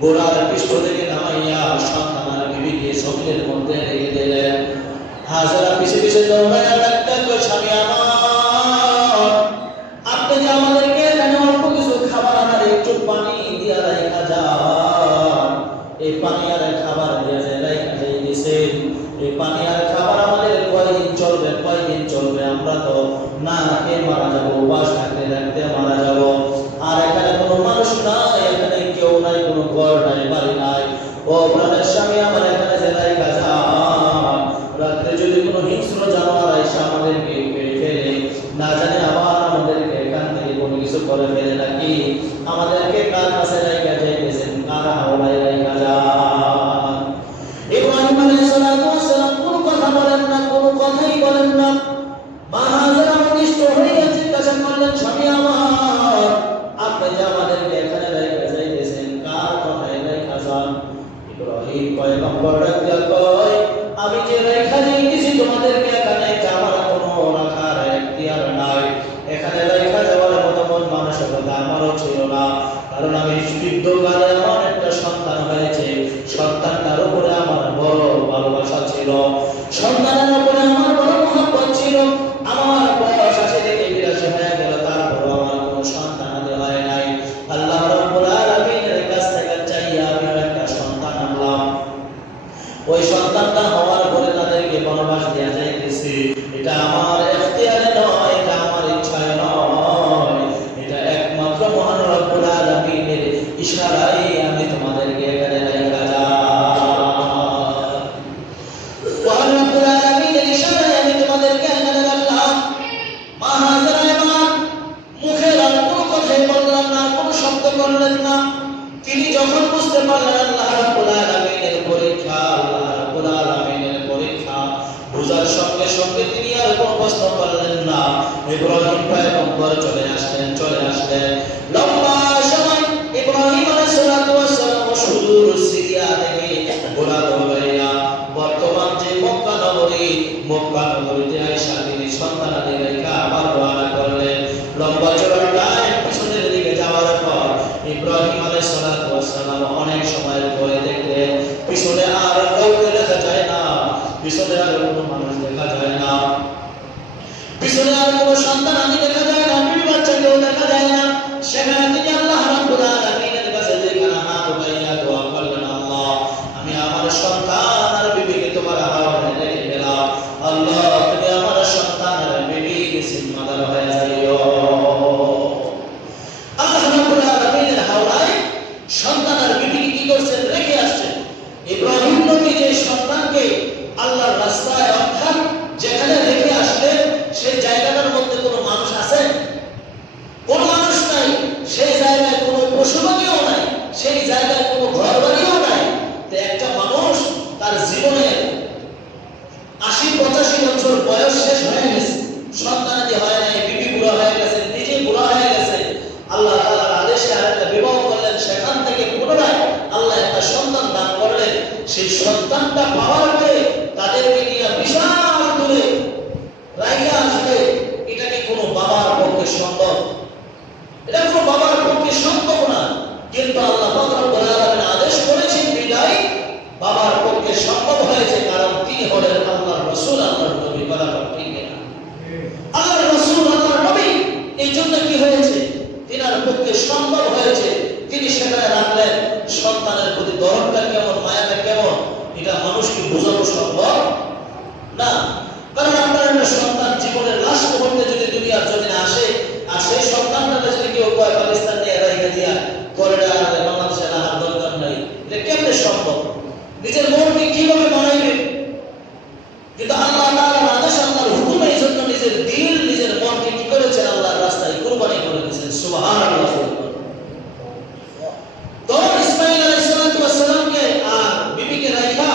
গোড়ার পৃষ্ঠ থেকে নামাইয়া সন্তান আর বিবিকে সকিলের মধ্যে রেখে দিলেন। হাজরা পিছে পিছে দৌড়াইয়া ডাকতে কই, স্বামী আমার, আপনি যে আমাদেরকে এখানে অল্প কিছু খাবার আর একটু পানি দিয়া রাইখা যান, এই পানি আর খাবার দিয়া যে রাইখা দিয়েছেন, এই পানি আর খাবার আমাদের কয়দিন চলবে? কয়দিন চলবে? আমরা তো না খেয়ে মারা যাবো, উপাস থাকতে থাকতে মারা যাবো। আর এখানে কোনো মানুষ নাই, এখানে কেউ নাই, কোনো ঘর নাই, বাড়ি নাই। ও প্রাণের স্বামী আমার, এখানে যে রাইখা যান, রাত্রে যদি কোনো হিংস্র জানোয়ার এসে আমাদেরকে পেয়ে ফেলে, না জানে আবার আমাদেরকে এখান থেকে কোনো কিছু করে ফেলে নাকি? আমাদেরকে কার কাছে রাইখা যাইতেছেন? কার হাওলায় রাইখা যান? ইব্রাহিম আলাইহিস সালাতু ওয়াস সালাম কোনো কথা বলেন না, কোনো কথাই বলেন না। মা হাজরা অনিষ্ট হয়ে জিজ্ঞাসা করলেন, স্বামী আমার, আপনি যে আমাদেরকে এখানে রাইখা যাইতেছেন, কার কথায় রাইখা যান? ইব্রাহিম পয়গম্বর ডাকতে কয়, আমি যে রাইখা যাইতেছি তোমাদেরকে এখানে, আমার কোনো রাখার এখতিয়ার নাই। এখানে রাইখা যাওয়ার মতো মন মানসিকতা আমারও ছিল না, কারণ আমি বৃদ্ধকালে আমার একটা সন্তান হয়েছে, সন্তানটার উপরে আমার বড় ভালোবাসা ছিল, সন্তানের উপরে আমার বড় মহব্বত ছিল। আমার বয়স 80 থেকে 82 হয়ে গেল, তারপর আমার কোনো সন্তান আদি হয় নাই। আল্লাহ রাব্বুল আলামিনের কাছ থেকে চাইয়া আমি একটা সন্তান আনলাম। ওই সন্তানটা হওয়ার পরে তাদেরকে বনবাস দেয়া যাইতেছে। এটা আমার এখতিয়ারে নয়, এটা আমার ইচ্ছায় নয়, এটা একমাত্র মহান রব্বুল আলামিনের ইশারায় আমি তোমাদেরকে এখানে রাইখা যাই। মহান রব্বুল আলামিনের ইশারায় আমি তোমাদেরকে এখানে রাখলাম। মা হাজরা আমার মুখের আর কোনো কথাই বললেন না, কোনো শব্দ করলেন না। তিনি যখন বুঝতে পারলেন আল্লাহ রাব্বুল আলামিনের পরীক্ষা, আল্লাহ রাব্বুল আলামিনের পরীক্ষা বুঝার সঙ্গে সঙ্গে তিনি আর কোনো প্রশ্ন করলেন না। ইব্রাহিম পয়গম্বর চলে আসলেন। লম্বা সময় ইব্রাহিম আলাইহিস সালাতু ওয়াস সালাম সুদূর সিরিয়া থেকে ঘোড়া দৌড়াইয়া বর্তমান যে মক্কা নগরীতে আয়েশা তিনি সন্তানাদি রেখা আবার রওনা করলেন। লম্বা চড়া টাইম পিছনের দিকে যাওয়ার পর ইব্রাহিম আলাইহিস সালাতু ওয়াস সালাম অনেক সময় পরে দেখলেন পিছনে আর কাউকে দেখা যায় না, পিছনে আর কোনো মানুষ দেখা যায় না, পিছনে আর কোনো সন্তান আদি দেখা যায় না, বিবি বাচ্চাকেও দেখা যায় না। সেখানে তিনি আল্লাহ রাব্বুল আলামিনের কাছে যেখানে হাত উঠাইয়া দোয়া সন্তান আর বিবিকে কি করছেন? রেখে আসছেন। ইব্রাহিম নবী যে সন্তানকে আল্লাহর রাস্তায় অর্থাৎ যেখানে রেখে আসলেন সেই জায়গাটার মধ্যে কোনো মানুষ আছে? কোনো মানুষ নাই। সেই জায়গায় কোনো পশুপাখিও নাই, সেই জায়গায় কোনো ঘর বাড়িও নাই। তো একটা মানুষ তার জীবনের ৮০-৮৫ বছর বয়স শেষ হয়ে গেছে, সন্তানাদি হয় নাই, বিবি বুড়া হয়ে গেছে, নিজে বুড়া হয়ে গেছে। আল্লাহ তাআলার আদেশে আরেকটা বিবাহ করলেন, সেখান থেকে পুনরায় আল্লাহ একটা সন্তান দান করলেন। সেই সন্তানটা পাওয়ার পরে তাদেরকে নিয়ে বিশাল দূরে রাইখা আসবে, এটা কি কোনো বাবার পক্ষে সম্ভব? এটা কোনো বাবার পক্ষে সম্ভব না। কিন্তু আল্লাহ পাক রব্বুল আলামিন আদেশ করেছেন বিদায় বাবার পক্ষে সম্ভব হয়েছে, কারণ তিনি হলেন আল্লাহর রাসূল, আল্লাহর নবী। বলা ঠিক না? আল্লাহর রাসূল, আল্লাহর নবী, এই জন্য কি হয়েছে? তিনার পক্ষে সম্ভব হয়েছে। তিনি সেখানে রাখলেন। সন্তানের প্রতি দরদটা কেমন, মায়াটা কেমন, এটা মানুষকে বোঝানো সম্ভব না। কারণ আপনার একটা সন্তান জীবনের লাস্ট মুহূর্তে যদি দুনিয়ার জমিনে আসে, আর সেই সন্তানটাকে যদি কেউ কয় পাকিস্তান নিয়ে রাইখা দিয়া করেডা বাংলাদেশে রাখার দরকার নাই, এটা কেমনে সম্ভব? নিজের মনকে কিভাবে মানাইবে? কিন্তু আল্লাহ তাআলার আদেশ, আল্লাহর হুকুম, এই জন্য নিজের দিল, নিজের মনকে কি করেছেন? আল্লাহর রাস্তায় কুরবানি করে দিয়েছেন। সুবহানাল্লাহ। তো ইসমাঈল আলাইহিস সালামকে আর বিবিকে রাইখা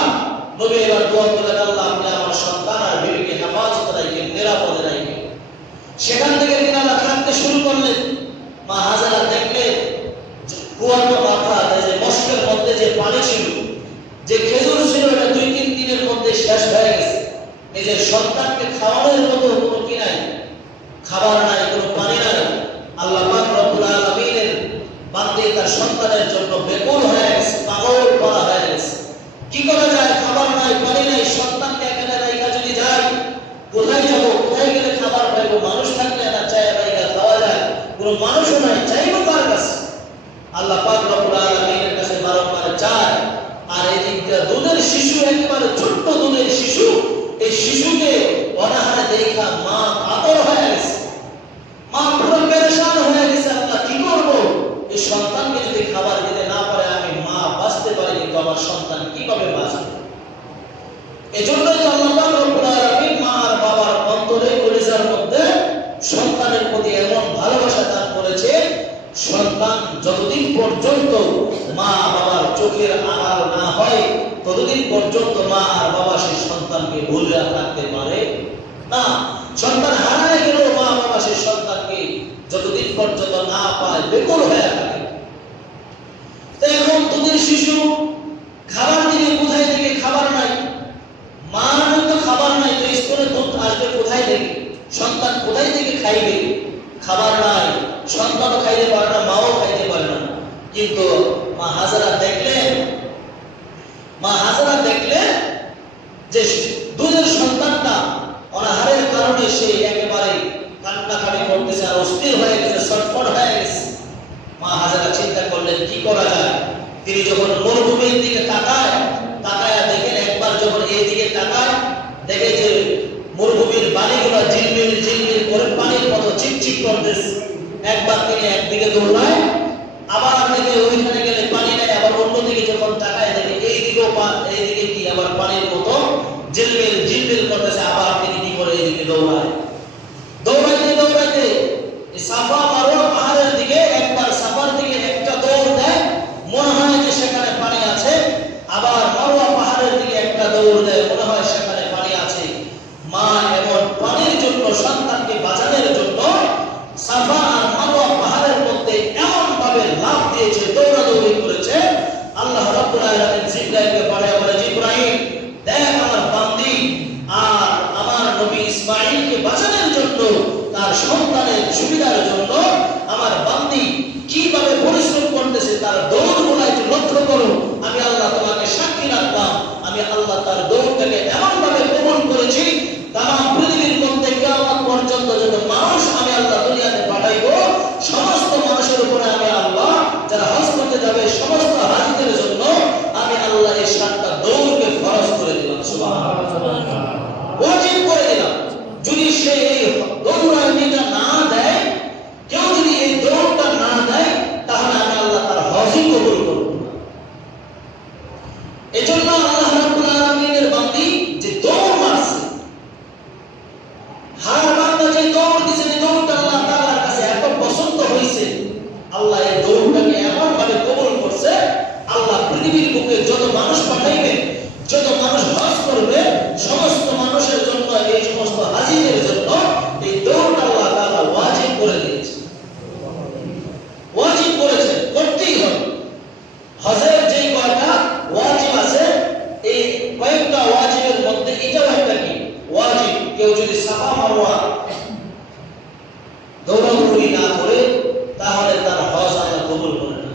নবী এবার দোয়া করলেন, আল্লাহ আপনি আমার সন্তান আর বিবিকে হেফাজত রাখেন, নিরাপদে রাখেন। সেখান থেকে তিনারা থাকতে শুরু করলেন। মা হাজারা দেখলেন কুয়ানো মাথা, যে মস্কের মধ্যে যে পানি ছিল, যে খেজুর ছিল, এটা ২-৩ দিনের মধ্যে শেষ হয়ে গেছে। নিজের সন্তানকে খাওয়ানোর মতো কোনো কি নাই, খাবার নাই, কোনো পানি নাই। আল্লাহ পাক রব্বুল আলামিনের বান্দে তার সন্তানের জন্য বেকুল হয়ে গেছে, পাগল করা হয়ে গেছে। কি করা যায়? খাবার নাই, পানি নাই, সন্তানকে এখানে রাইখা যদি যায়, কোথায় যাব? কোথায় গেলে খাবার পাইব? মানুষ থাকলে না চায় রাইখা খাওয়া যায়, কোনো মানুষও নাই, চাইবো কার কাছে? আল্লাহ পাক রব্বুল আলামিনের কাছে বারবার চায়। আর এই দিকটা দুধের শিশু, একেবারে ছোট্ট দুধের শিশু, এই শিশুকে অনাহারে দেখা মা কাতর হয়ে গেছে, মা পুরো পেরেশান হয়ে গেছে। আল্লাহ কি করব? এই সন্তানকে যদি খাবার দিতে না পারে, আমি মা বাঁচতে পারি, কিন্তু আমার সন্তান কিভাবে বাঁচবে? এজন্যই তো আল্লাহ পাক রব্বুল আলামিন মা আর বাবার অন্তরে, কলিজার মধ্যে সন্তানের প্রতি এমন ভালোবাসা দান করেছে, সন্তান যতদিন পর্যন্ত মা বাবার চোখের আড়াল না হয়, ততদিন পর্যন্ত মা আর বাবা সেই সন্তানকে ভুলে রাখতে পারে না। সন্তান হারায় গেলেও মা বাবা সেই সন্তানকে যতদিন পর্যন্ত না পায় বেকুল হয়ে থাকে। এখন দুধের শিশু খাবার দিকে কোথায় থেকে? খাবার নাই, মার তো খাবার নাই, তো স্তনে দুধ আসবে কোথায় থেকে? সন্তান কোথায় থেকে খাইবে? খাবার নাই, সন্তানও খাইতে পারে না, মাও খাইতে পারে না। কিন্তু মা হাজারা দেখলেন যে দুধের সন্তানটা অনাহারের কারণে সে একেবারে কান্নাকাটি করতেছে, আর অস্থির হয়ে গেছে, ছটফট হয়ে গেছে। মা হাজারা চিন্তা করলেন কি করা যায়। তিনি যখন মরুভূমির দিকে তাকায় দেখেন, একবার যখন এই দিকে তাকায়, দেখে যে মরুভূমির বালিগুলো ঝিলমিল ঝিলমিল করে পানির মতো চিকচিক করতেছে। একবার তিনি একদিকে দৌড়ায়, আবার দেখে ওইখানে গেলে পানি নাই, আবার অন্যদিকে যখন তাকায় দেখে এইদিকে কি আবার পানির মতো ঝিলমিল ঝিলমিল করতেছে। আবার তিনি কি করে এইদিকে দৌড়ায়, দৌড়াইতে সাফা মারওয়া পাহাড়ের দিকে, একবার সাফার দিকে একটা দৌড় দেয়, মনে হয় যে সেখানে পানি আছে। আবার মারওয়া পাহাড়ের দিকে একটা দৌড় দেয়, মনে হয় সেখানে পানি আছে। মা এমন পানির জন্য, সন্তানকে বাঁচানোর জন্য সাফা আর মারওয়া পাহাড়ের মধ্যে এমন ভাবে লাফ দিয়েছে, দৌড়াদৌড়ি করেছে। আল্লাহ রাব্বুল আলামিন জিবরাইলকে পাঠিয়ে বলে, জিবরাইল দেখ আমার বান্দি আর আমার নবী ইসমাঈলকে বাঁচানোর জন্য, তার সন্তানের সুবিধার জন্য আমার বান্দি কিভাবে পরিশ্রম করতেছে, তার দৌড়গুলো একটু লক্ষ্য করো। আমি আল্লাহ তোমাকে সাক্ষী রাখলাম, আমি আল্লাহ তার দৌড়টাকে এমন ভাবে কবুল করেছি, তামাম পৃথিবীর মধ্যে কিয়ামত পর্যন্ত যত মানুষ আমি আল্লাহ দুনিয়াতে পাঠাইবো, সমস্ত মানুষের উপরে আমি আল্লাহ, যারা হজ করতে যাবে সমস্ত হাজিদের জন্য আমি আল্লাহ এই 7টা দৌড়কে ফরজ করে দিলাম। সুবহানাল্লাহ, ওয়াজিব করে দিলাম। যদি সে এই দৌড়ানিটা না দেয়, কেউ যদি এই দৌড়টা না দেয়, তাহলে আমি আল্লাহ তার হজই কবুল করব। হজের যে কয়টা ওয়াজিব আছে এই কয়েকটা ওয়াজিবের মধ্যে এটাও একটা কি ওয়াজিব। কেউ যদি সাফা মারওয়া দৌড়াদৌড়ি না করে তাহলে তার হজ আল্লাহ কবুল করে না।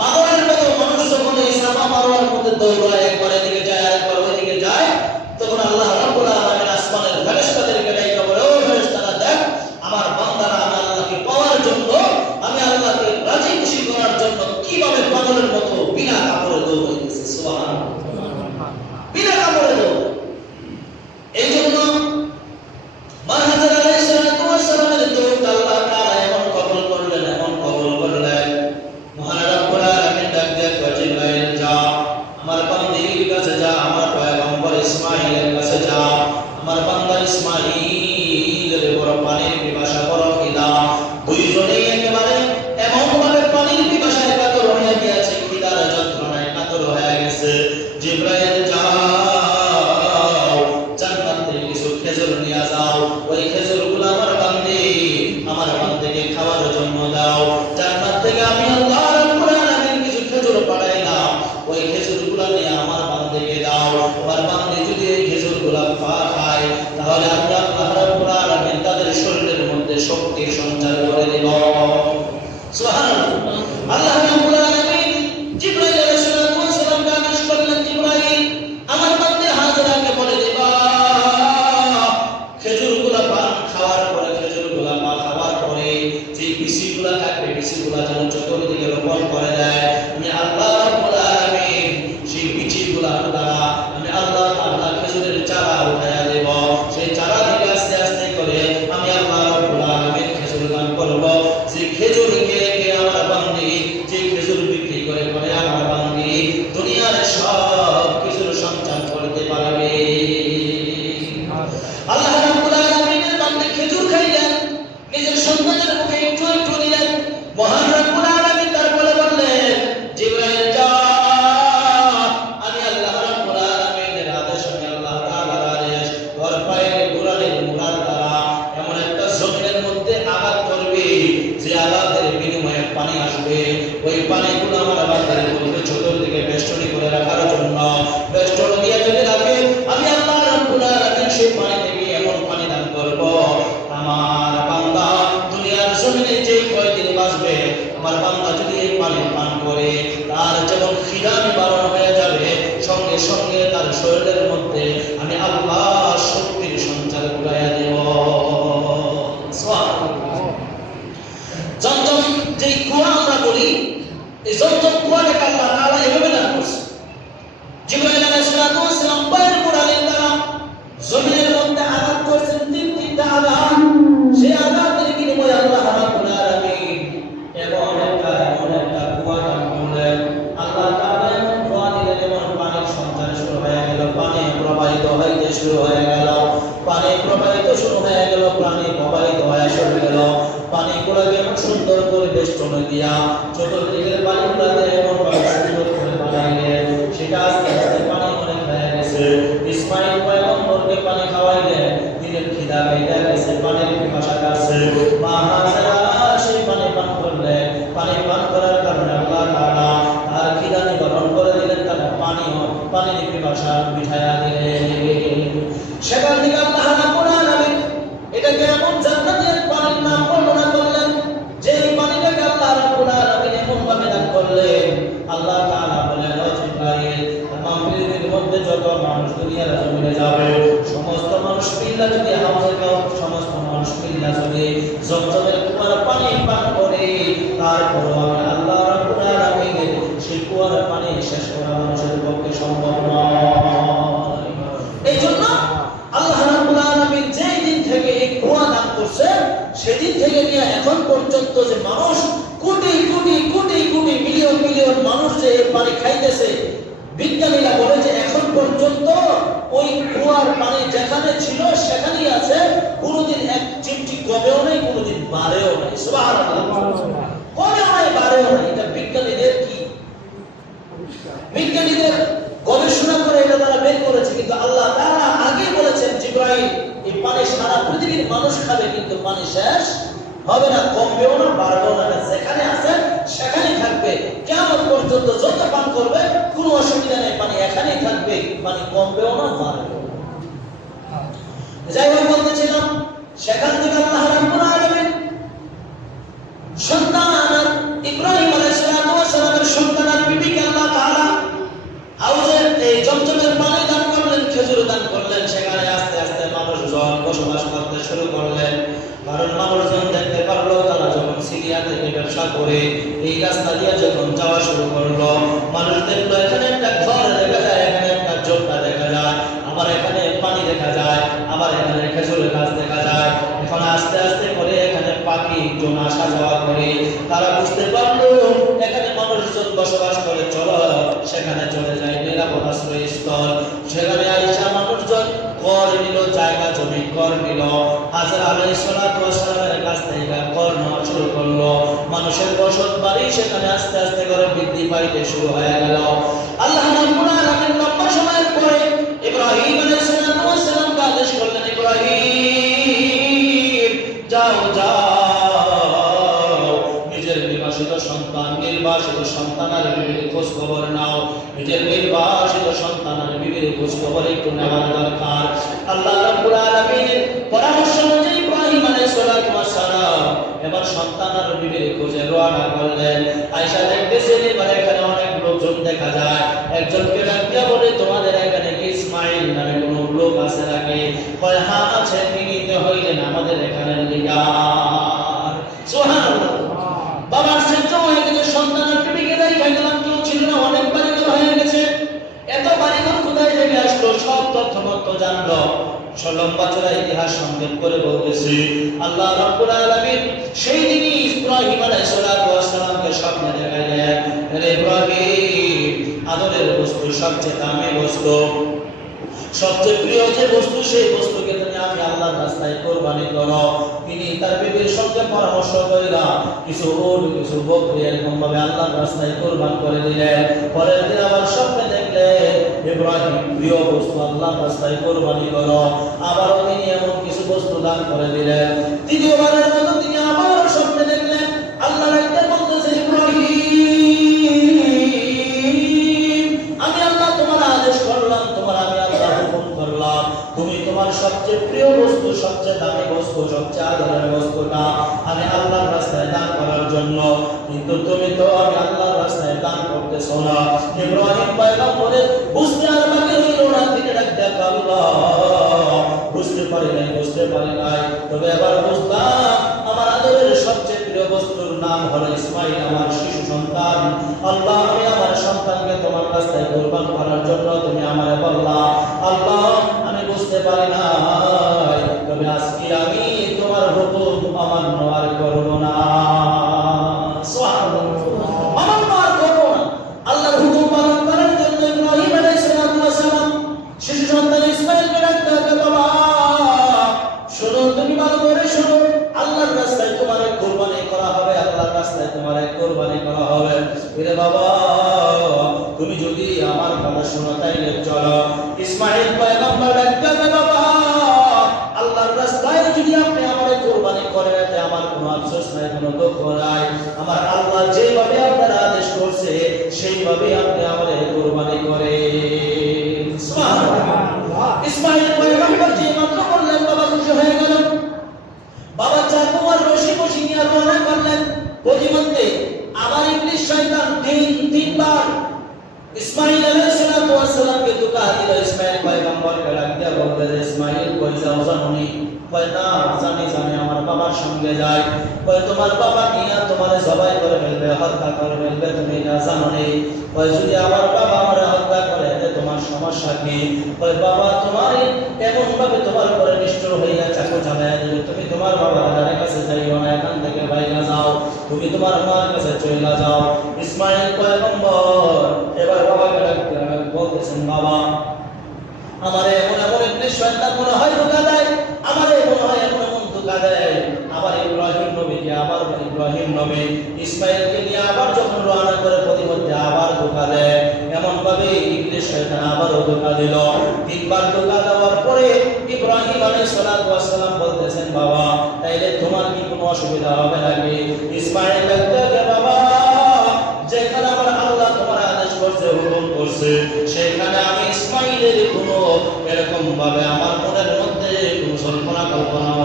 পাগলের মতো মানুষ যখন এই সাফা মারওয়ার মধ্যে দৌড়ায়, একবার এদিকে যায় একবার ওইদিকে যায়, তখন আল্লাহ রাব্বুল আলামিন আসমানের ফেরেশতাদেরকে ডাইকা বলে, ও ফেরেশতারা, দেখ আমার বান্দারা আমি আল্লাহকে পাওয়ার জন্য, আমি আল্লাহকে রাজি খুশি করার জন্য কিভাবে পাগলের মতো বিনা কাপড়ে দৌড়াইতেছে। সুবহানাল্লাহ, বিনা কাপড়ে দৌড়ায়। এই জন্য মাহাজার আলাইহিস সালামের দৌড় আল্লাহ তাআলা এমন কবুল করলেন, এমন কবুল করলেন। মহান রব্বুল আলামিন ডাক দিয়ে কয়, জিবরাইল যা আমার বান্দির কাছে যা, আমার পয়গম্বর ইসমাঈলের কাছে যা, আমার বান্দা ইসমাঈলের বড় পানির পিপাসা, বড় খিদা। দুইজনেই একেবারে এমন ভাবে পানির পিপাসায় কাতর হয়ে গিয়েছে, খিদার যন্ত্রণায় কাতর হয়ে গেছে। জিবরাইল যাও, জান্নাত থেকে কিছু খেজুর নিয়ে যাও, ওই খেজুরগুলো আমার বান্দিকে খাওয়ার জন্য দাও। জান্নাত থেকে আমি আল্লাহ রাব্বুল আলামিন কিছু খেজুর পাঠাইলাম, ওই খেজুরগুলো নিয়ে আমার বান্দিকে দাও। আমার বান্দি যদি এই খেজুরগুলো খায় তাহলে আমি আল্লাহ রাব্বুল আলামিন তাদের শরীরের মধ্যে শক্তি সঞ্চার করে দেব। সুবহানাল্লাহ। আল্লাহ রাব্বুল আলামিন জিবরাইল আলাইহিস সালামকে আদেশ করলেন, জিবরাইল আমার বান্দি হাজরাকে বলে দিবা, খেজুরগুলো পান খাওয়ার পরে, খেজুরগুলো খাওয়ার পরে যে বিচিগুলো থাকবে, বিচিগুলো যেন চতুর্দিকে রোপণ করে দেয়। আমি আল্লাহ রাব্বুল আলামিন সেই বিচিগুলো দ্বারা আমি আল্লাহ তাআলা খেজুরের চারা উঠায়া দেব। সেই চারা থেকে আস্তে আস্তে করে আমি আল্লাহ রাব্বুল আলামিন খেজুর দান করব। যে খেজুরকে আমার বান্দি, যে খেজুর বিক্রি করে করে আমার বান্দি দুনিয়ার সব কিছুর সঞ্চার করতে পারবে। আল্লাহ রাব্বুল আলামিনের বান্দা খেজুর খাইলেন, নিজের সন্তানের মুখে একটু একটু দিলেন। মহান রাব্বুল আলামিন তারপরে বললেন, জিবরাইল যা, আমি আল্লাহ রাব্বুল আলামিনের আদেশ, আমি আল্লাহ তাআলার আদেশ, ওর পায়ের গোড়ালির মুড়ার দ্বারা এমন একটা জমিনের মধ্যে আঘাত করবে, যে আঘাতের বিনিময়ে পানি আসবে। ওই পানিগুলো আমার বান্দার মধ্যে চতুর্দিকে বেষ্টনী করে রাখার জন্য, বেষ্টনী দিয়ে যদি রাখে, আমি আল্লাহ রাব্বুল আলামিন সেই পানি থেকে এমন পানি দান করব, আমার বান্দা দুনিয়ার জমিনে যে কয়দিন বাঁচবে, আমার বান্দা যদি এই পানি পান করে তার যেমন খিদা নিবারণ হয়ে যাবে, সঙ্গে সঙ্গে তার শরীরের মধ্যে আমি আল্লাহ শক্তির সঞ্চার করাইয়া দেব। সুবহানাল্লাহ। জমজম যে কুয়া আমরা বলি, এই জমজম কুয়াটাকে আল্লাহ তাআলা এভাবে দান করছে। জিবরাইল আলাইহিস সালাম পায়ের গোড়ালির দ্বারা জমিনের মধ্যে আঘাত করছেন, তিনটা আঘাত। সেই আঘাতের বিনিময়ে আল্লাহ রাব্বুল আলামিন এমন একটা কুয়া দান করলেন। আল্লাহ তাআলা এমন কুয়া দিলেন, এমন পানির সঞ্চার শুরু হয়ে গেল, পানি প্রবাহিত হইতে শুরু হয়ে গেল, পানি প্রবাহিত শুরু হয়ে গেল, পানি প্রবাহিত হয়ে শুরু গেল। পানিগুলোকে এমন সুন্দর করে বেষ্টনী দিয়া চতুর্দিকের পানিগুলোতে এমন সুন্দর করে বানাইলেন, সেটা আস্তে আস্তে পানি অনেক হয়ে গেছে। ইসমাঈল পয়গম্বরকে পানি খাওয়াইলেন, দিনের খিদা মেটা গেছে, পানির পিপাসা কাছে। মা হাজেরা সেই পানি পান করলেন। পানি পান করার কারণে আল্লাহ তাআলা তার খিদা নিবারণ করে দিলেন, তার পানির পিপাসা মিটাইয়া দিলেন। সেখান থেকে আল্লাহ রাব্বুল আলামিন এটাকে এমন জান্নাতের পানির নাম বর্ণনা করলেন, যে পানিটাকে আল্লাহ রাব্বুল আলামিন এমন ভাবে দান করলেন। আল্লাহ তাআলা বলেন, ও জিবরাইল, তামাম পৃথিবীর মধ্যে যত মানুষ দুনিয়ার জমিনে যাবে, সমস্ত মানুষ মিল্লা যদি সমস্ত মানুষ মিল্লা যদি জমজমের কুয়ার পানি পান করে, তারপর আমি আল্লাহ রাব্বুল আলামিন সেই কুয়ার পানি শেষ করা মানুষের পক্ষে সম্ভব নয়। এই জন্য আল্লাহ রাব্বুল আলামিন যেই দিন থেকে এই কুয়া দান করছে, সেদিন থেকে নিয়ে এখন পর্যন্ত যে মানুষ কোটি কোটি কোটি কোটি মিলিয়ন মিলিয়ন মানুষ যে এই পানি খাইতেছে, বিজ্ঞানীরা বলে যে এখন পর্যন্ত ওই কুয়ার পানি যেখানে ছিল সেখানেই আছে, কোনোদিন এক চিমটি কমেও নাই, কোনোদিন বাড়েও নাই। সুবহানাল্লাহ। কমেও নাই, বাড়েও নাই। এটা বিজ্ঞানীদের কি, বিজ্ঞানীদের গবেষণা করে এটা তারা বের করেছে। কিন্তু আল্লাহ তাআলা আগে বলেছেন, জিবরাইল এই পানি সারা পৃথিবীর মানুষ খাবে, কিন্তু পানি শেষ হবে না, কমবেও না, বাড়বেও না, যেখানে আছে সেখানেই থাকবে, কিয়ামত পর্যন্ত পর্যন্ত যত পান করবে কোনো অসুবিধা নেই, পানি এখানেই থাকবে, পানি কমবেও না বাড়বেও না। যাই হোক, বলতেছিলাম সেখান থেকে আল্লাহ রাব্বুল আলামিন সন্তান ইব্রাহিম আলাইহিস সালামের সন্তান আর বিবিকে আল্লাহ তাআলা হাউজের এই জমজমের পানি দান করলেন, খেজুর দান করলেন। সেখানে আস্তে আস্তে মানুষজন বসবাস করতে শুরু করলেন। কারণ মানুষজন দেখতে পারলো তারা যখন সিরিয়া থেকে ব্যবসা করে এই রাস্তা দিয়ে যখন যাওয়া শুরু করলো, মানুষ দেখলো এখানে একটা ঘর দেখা যায়, এখানে একটা ঝোপটা দেখা যায়, আবার এখানে পানি দেখা যায়, আবার এখানে খেজুরের গাছ দেখা যায়। এখন আস্তে আস্তে করে এখানে পাখি জন আসা যাওয়া করে তারা বুঝতে পারলো এখানে মানুষজন বসবাস করে, চলো সেখানে চলে যায় নিরাপদ আশ্রয়স্থল। সেখানে আইসা মানুষজন কর নিল, জায়গা জমি কর নিল। হাজরা আলাইহিস সালাতু ওয়াস সালামের কাছ থেকে কর নেওয়া শুরু করলো। মানুষের বসত বাড়ি সেখানে আস্তে আস্তে করে বৃদ্ধি পাইতে শুরু হয়ে গেল। আল্লাহ রাব্বুল আলামিন লম্বা সময়ের পরে ইব্রাহিম আলাইহিস সালামকে আদেশ করলেন, ইব্রাহিম যাও যাও, নিজের নির্বাসিত সন্তান নির্বাসিত সন্তানের বিবির খোঁজ খবর নাও। নিজের নির্বাসিত সন্তানের বিবির খোঁজ খবর একটু নেওয়ার দরকার। আল্লাহ রাব্বুল আলামিনের পরামর্শ অনুযায়ী ইব্রাহিম আলাইহিস সালাম এবার সন্তানের বিবির খোঁজে রওনা করলেন। আয়েশা দেখতেছেন এবার এখানে অনেক লোকজন দেখা যায়। একজনকে ডাক দিয়া বলে, তোমাদের এখানে কি ইসমাইল নামে কোনো লোক আছে নাকি? কয় হ্যাঁ আছে, তিনি তো হইলেন আমাদের এখানের লিডার। সুবহানাল্লাহ। বাবার সহ্য হয়ে গেছে, সন্তানের বিবিকে দেখা গেলাম কেউ ছিল না, অনেক বাড়িঘর হয়ে গেছে। এত বাড়িঘর কোথায় থেকে আসলো সব তথ্য জানলো। লম্বা চড়া ইতিহাস সংক্ষেপ করে বলতেছি, আল্লাহ রাব্বুল আলামিন সেই দিনই ইব্রাহিম আলাইহিস সালামকে স্বপ্নে দেখাইলেন, রে ইব্রাহিম, আদরের বস্তু, সবচেয়ে দামি বস্তু, সবচেয়ে প্রিয় যে বস্তু, সেই বস্তুকে তুমি আমি আল্লাহর রাস্তায় কুরবানি করো। তিনি তার বিবির সঙ্গে পরামর্শ কইরা কিছু উট কিছু বকরি এরকম ভাবে আল্লাহর রাস্তায় কুরবান করে দিলেন। পরের দিন আবার স্বপ্নে দেখলেন, ইব্রাহিম প্রিয় বস্তু আল্লাহর রাস্তায় কুরবানি করো। আবারও তিনি এমন কিছু বস্তু দান করে দিলেন। তৃতীয়বারের মতো তিনি আবারও স্বপ্নে দেখলেন, আল্লাহ রাইতে বলতেছে, ইব্রাহিম, আমি আল্লাহ তোমার আদেশ করলাম, তোমার আমি আল্লাহ হুকুম করলাম, তুমি তোমার সবচেয়ে প্রিয় বস্তু, সবচেয়ে দামি বস্তু, সবচেয়ে আদরের বস্তুটা আমি আল্লাহর রাস্তায় দান করার জন্য, কিন্তু তুমি তো আমি আল্লাহর রাস্তায় দান করতেছো না। ইব্রাহিম পয়গম্বরের বুঝতে আর বাকি রইল না, তিনি ডাকতে আল্লাহ, বুঝতে পারি নাই, তবে এবার বুঝলাম আমার আদরের সবচেয়ে প্রিয় বস্তুর নাম হলো ইসমাইল, আমার শিশু সন্তান। আল্লাহ, আমি আমার সন্তানকে তোমার রাস্তায় কুরবান করার জন্য তুমি আমারে বললা। আল্লাহ, আমি বুঝতে পারি না, তবে আজকে আমি তোমার হুকুম অমান্য আর করব না। সুবহানাল্লাহ, অমান্য আর করব না। আল্লাহর হুকুম পালন করার জন্য ইব্রাহিম আলাইহিস সালাম শিশু সন্তান ইসমাইলকে ডাকতে হবে, বাবা শোনো, তুমি ভালো করে শোনো, আল্লাহর রাস্তায় তোমারে কুরবানি করা হবে, আল্লাহর রাস্তায় তোমারে কুরবানি করা হবে। এরে বাবা, তুমি যদি আমার কথা শোনো তাইলে চলো। ইসমাইল পয়গম্বর ডাকতে হবে, বাবা আল্লাহর রাস্তায় যদি আপনি আমারে কুরবানি করেন, এতে আমার কোনো আফসোস নাই, কোনো দুঃখ নাই। আমার আল্লাহ যেভাবে আপনারা আদেশ করছে সেইভাবে আপনি আমারে কুরবানি করেন। সুবহানাল্লাহ। ইসমাইল পয়গম্বর যে মাত্র বললেন, বাবা খুশি হয়ে গেল। বাবা চাকু আর রশি বসি নিয়ে রওনা করলেন। প্রতিমধ্যে আবার ইবলিস শয়তান তিনবার ইসমাইল আলাইহিস সালামকে ধোঁকা দিল। ইসমাইল পয়গম্বরকে ডাক দিয়া বলতে, ইসমাইল কই যাও জানোনি? কয় না, জানি আমার বাবার সঙ্গে যাই। কয় তোমার বাবা নিয়ে তোমারে জবাই করে ফেলবে, হত্যা করে ফেলবে, তুমি না জানোনি? কয় যদি আমার বাবা আমারে হত্যা করে এতে তোমার সমস্যা কি? কয় বাবা তোমার এমন ভাবে তোমার উপরে নিষ্ঠুর হইয়া চাকু চালাইয়া দিবে, তুমি তোমার বাবার কাছে যাইও না, এখান থেকে বাইরে যাও, তুমি তোমার মার কাছে চলে যাও। ইসমাইল পয়গম্বর এবার বাবাকে ডাকতে বলতেছেন, বাবা আমারে এমন ইবলিস শয়তান মনে হয় ধোঁকা দেয়, আমারে মনে হয় এমন ধোঁকা দেয়। আবার ইব্রাহিম নবী ইসমাইলকে নিয়ে আবার যখন রওনা করে প্রতিমধ্যে আবার ধোঁকা দেয়। এমন ভাবে ইবলিস শয়তান আবারও ধোঁকা দিল। তিনবার ধোঁকা দেওয়ার পরে ইব্রাহিম আলাইহিস সালাম বলতেছেন, বাবা তাইলে তোমার কি কোনো অসুবিধা হবে নাকি? ইসমাইল বলতে, বাবা যেখানে আমার আল্লাহ তোমার করছে, সেখানে আমি ইসমাইলের কোনো এরকম ভাবে আমার মনের মধ্যে কোনো কল্পনা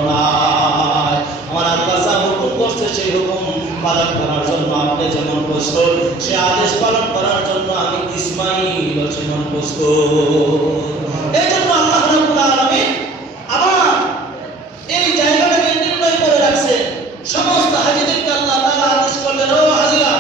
নাই। আমার আল্লাহ যা হুকুম করছে সেই হুকুম পালন করার জন্য আপনি যেমন প্রস্তুত, সে আদেশ পালন করার জন্য আমি ইসমাইল যেমন প্রস্তুত। এই জন্য আল্লাহ রাব্বুল আলামিন আবার এই জায়গাটাকে নির্ণয় করে রাখছে। সমস্ত হাজীদেরকে আল্লাহ তাআলা আদেশ করলেন, ও হাজীরা,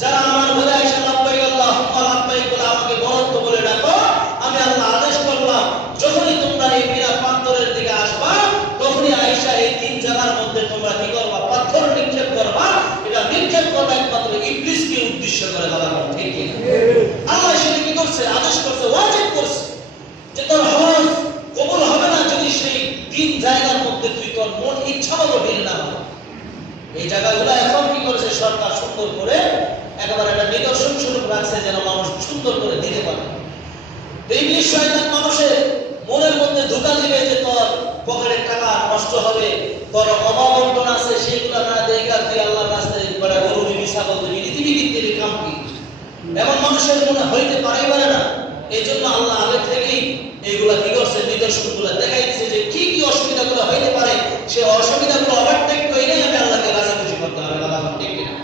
যারা আমার ঘরে আয়েশা লাব্বাইক আল্লাহুম্মা লাব্বাইক বলে আমাকে বরত্ব বলে ডাকো, আমি আল্লাহ আদেশ করলাম যখনই তোমরা এই মীরা প্রান্তরের দিকে আসবা, তখনই আয়েশা এই তিন জায়গার মধ্যে তোমরা কি করবা? পাথর নিক্ষেপ করবা। এটা নিক্ষেপ করবা একমাত্র ইবলিসকে উদ্দেশ্য করে বলা হয়, ঠিক কি না? আল্লাহ সেটা কি করছে? আদেশ করছে, ওয়াজিব করছে যে তোর হজ কবুল হবে না যদি সেই তিন জায়গার মধ্যে তুই তোর মন ইচ্ছা মতো বিল না হয়। এই জায়গাগুলো এখন কি করেছে সরকার সুন্দর করে একেবারে একটা নিদর্শন স্বরূপ রাখছে যেন মানুষ সুন্দর করে দিতে পারে। ইবলিস শয়তান মানুষের মনের মধ্যে ধোঁকা দিবে যে তোর পকেটের টাকা নষ্ট হবে, তোর অভাবন্টন আছে সেগুলো না দেখা তুই আল্লাহর রাস্তায় বড় গরু দিবি, ছাগল দিবি, নীতিবিদির কাম কি এমন মানুষের মনে হইতে পারে না। এই জন্য আল্লাহ আগে থেকেই এইগুলা কি করছে? নিদর্শনগুলো দেখাই দিচ্ছে যে কি কি অসুবিধাগুলো হইতে পারে, সে অসুবিধাগুলো ওভারটেক করেই আমি আল্লাহকে রাজি খুশি করতে হবে। ঠিক কিনা?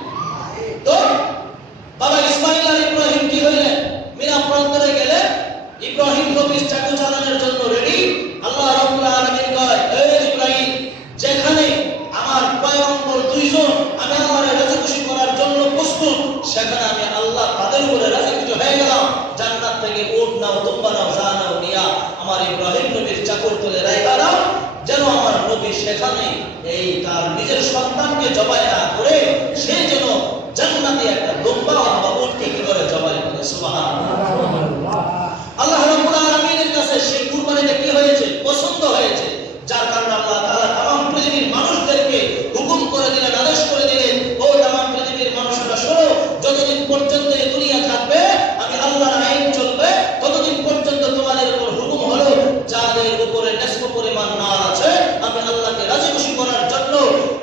তো বাবা ইসমাইল আর ইব্রাহিম কি হইলেন? মীরা প্রান্তরে গেলে ইব্রাহিম নবীর চাকু চালানোর জন্য রেডি। আল্লাহ রাব্বুল আলামিন কয়, এই ইব্রাহিম, যেখানে আমার পয়গম্বর দুইজন আমি আল্লাহর রাজি খুশি করার জন্য প্রস্তুত, সেখানে আমি আল্লাহ তাদের উপরে রাজি খুশি হয়ে গেলাম। জান্নাত থেকে উট নাও, দুম্বা নাও, যা নাও নিয়া আমার ইব্রাহিম নবীর চাকর তুলে রাইখা দাও, যেন আমার নবী সেখানে এই তার নিজের সন্তানকে জবাই না করে সে যেন জান্নাতে একটা দুম্বা অথবা উটকে কি করে জবাই করে। সুবহানাল্লাহ। আল্লাহ রাব্বুল আলামিনের কাছে সেই কুরবানিটা কি হয়েছে? পছন্দ হয়েছে। যার কারণে আল্লাহ তাআলা तमाम পৃথিবীর মানুষদেরকে হুকুম করে দিলেন, আদেশ করে দিলেন, ও तमाम পৃথিবীর মানুষরা শোনো, যতদিন পর্যন্ত এই দুনিয়া থাকবে আমি আল্লাহর আইন চলবে, ততদিন পর্যন্ত তোমাদের উপর হুকুম হলো যাদের উপরে নিষ্প পরিমাণ মাল আছে আমি আল্লাহকে রাজি খুশি করার জন্য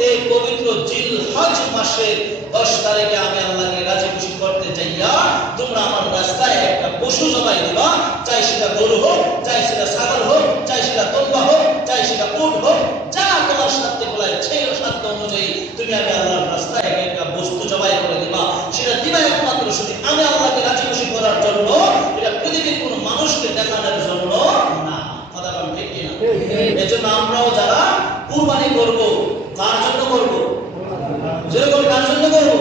এই পবিত্র জিলহজ মাসের 10 তারিখে আমি আল্লাহকে রাজি খুশি করতে যাইয়া তোমরা আমার রাস্তায় একটা পশু জবাই দিবা, চাই সেটা গরু হোক, চাই সেটা ছাগল হোক, চাই সেটা দুম্বা হোক, চাই সেটা উট হোক, যা তোমার সাধ্যে বলায় সেই সাধ্য অনুযায়ী তুমি আমি আল্লাহর রাস্তায় একটা বস্তু জবাই করে দিবা। সেটা দিবা একমাত্র শুধু আমি আল্লাহকে রাজি খুশি করার জন্য, এটা পৃথিবীর কোনো মানুষকে দেখানোর জন্য না। কথা বলেন ঠিক কিনা? এজন্য আমরাও যারা কুরবানি করব, কার জন্য করব? যেরকম কার জন্য করব?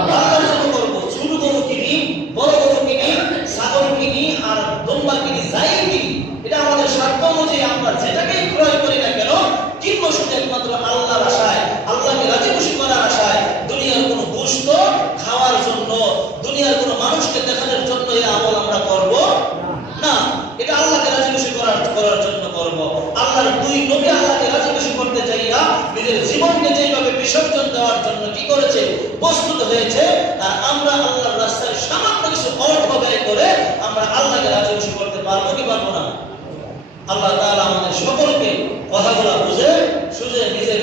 আল্লাহর জন্য করব। ছোট গরু কিনি, বড় গরু কিনি, ছাগল কিনি আর দুম্বা কিনি, যাই কিনি, এটা আমাদের স্বার্থ অনুযায়ী আমরা যেটাকেই ক্রয় করি না কেন কিনবো শুধু একমাত্র আল্লাহর আশায়, আল্লাহকে রাজি খুশি করার আশায়। দুনিয়ার কোনো গোশত খাওয়ার জন্য, দুনিয়ার কোনো মানুষকে দেখানোর জন্য এই আমল আমরা করব না। এটা আল্লাহকে রাজি খুশি করার জন্য করব। আল্লাহর দুই নবী আল্লাহকে রাজি খুশি করতে যাইয়া নিজের জীবনকে যেভাবে বিসর্জন দেওয়ার জন্য কি করেছে? প্রস্তুত হয়েছে। আর আমরা আল্লাহর রাস্তায় সামান্য কিছু অর্থ ব্যয় করে আমরা আল্লাহকে রাজি খুশি করতে পারবো কি পারবো না? আল্লাহ তাআলা আমাদের সকলকে কথাগুলো বুঝে সুঝে নিজের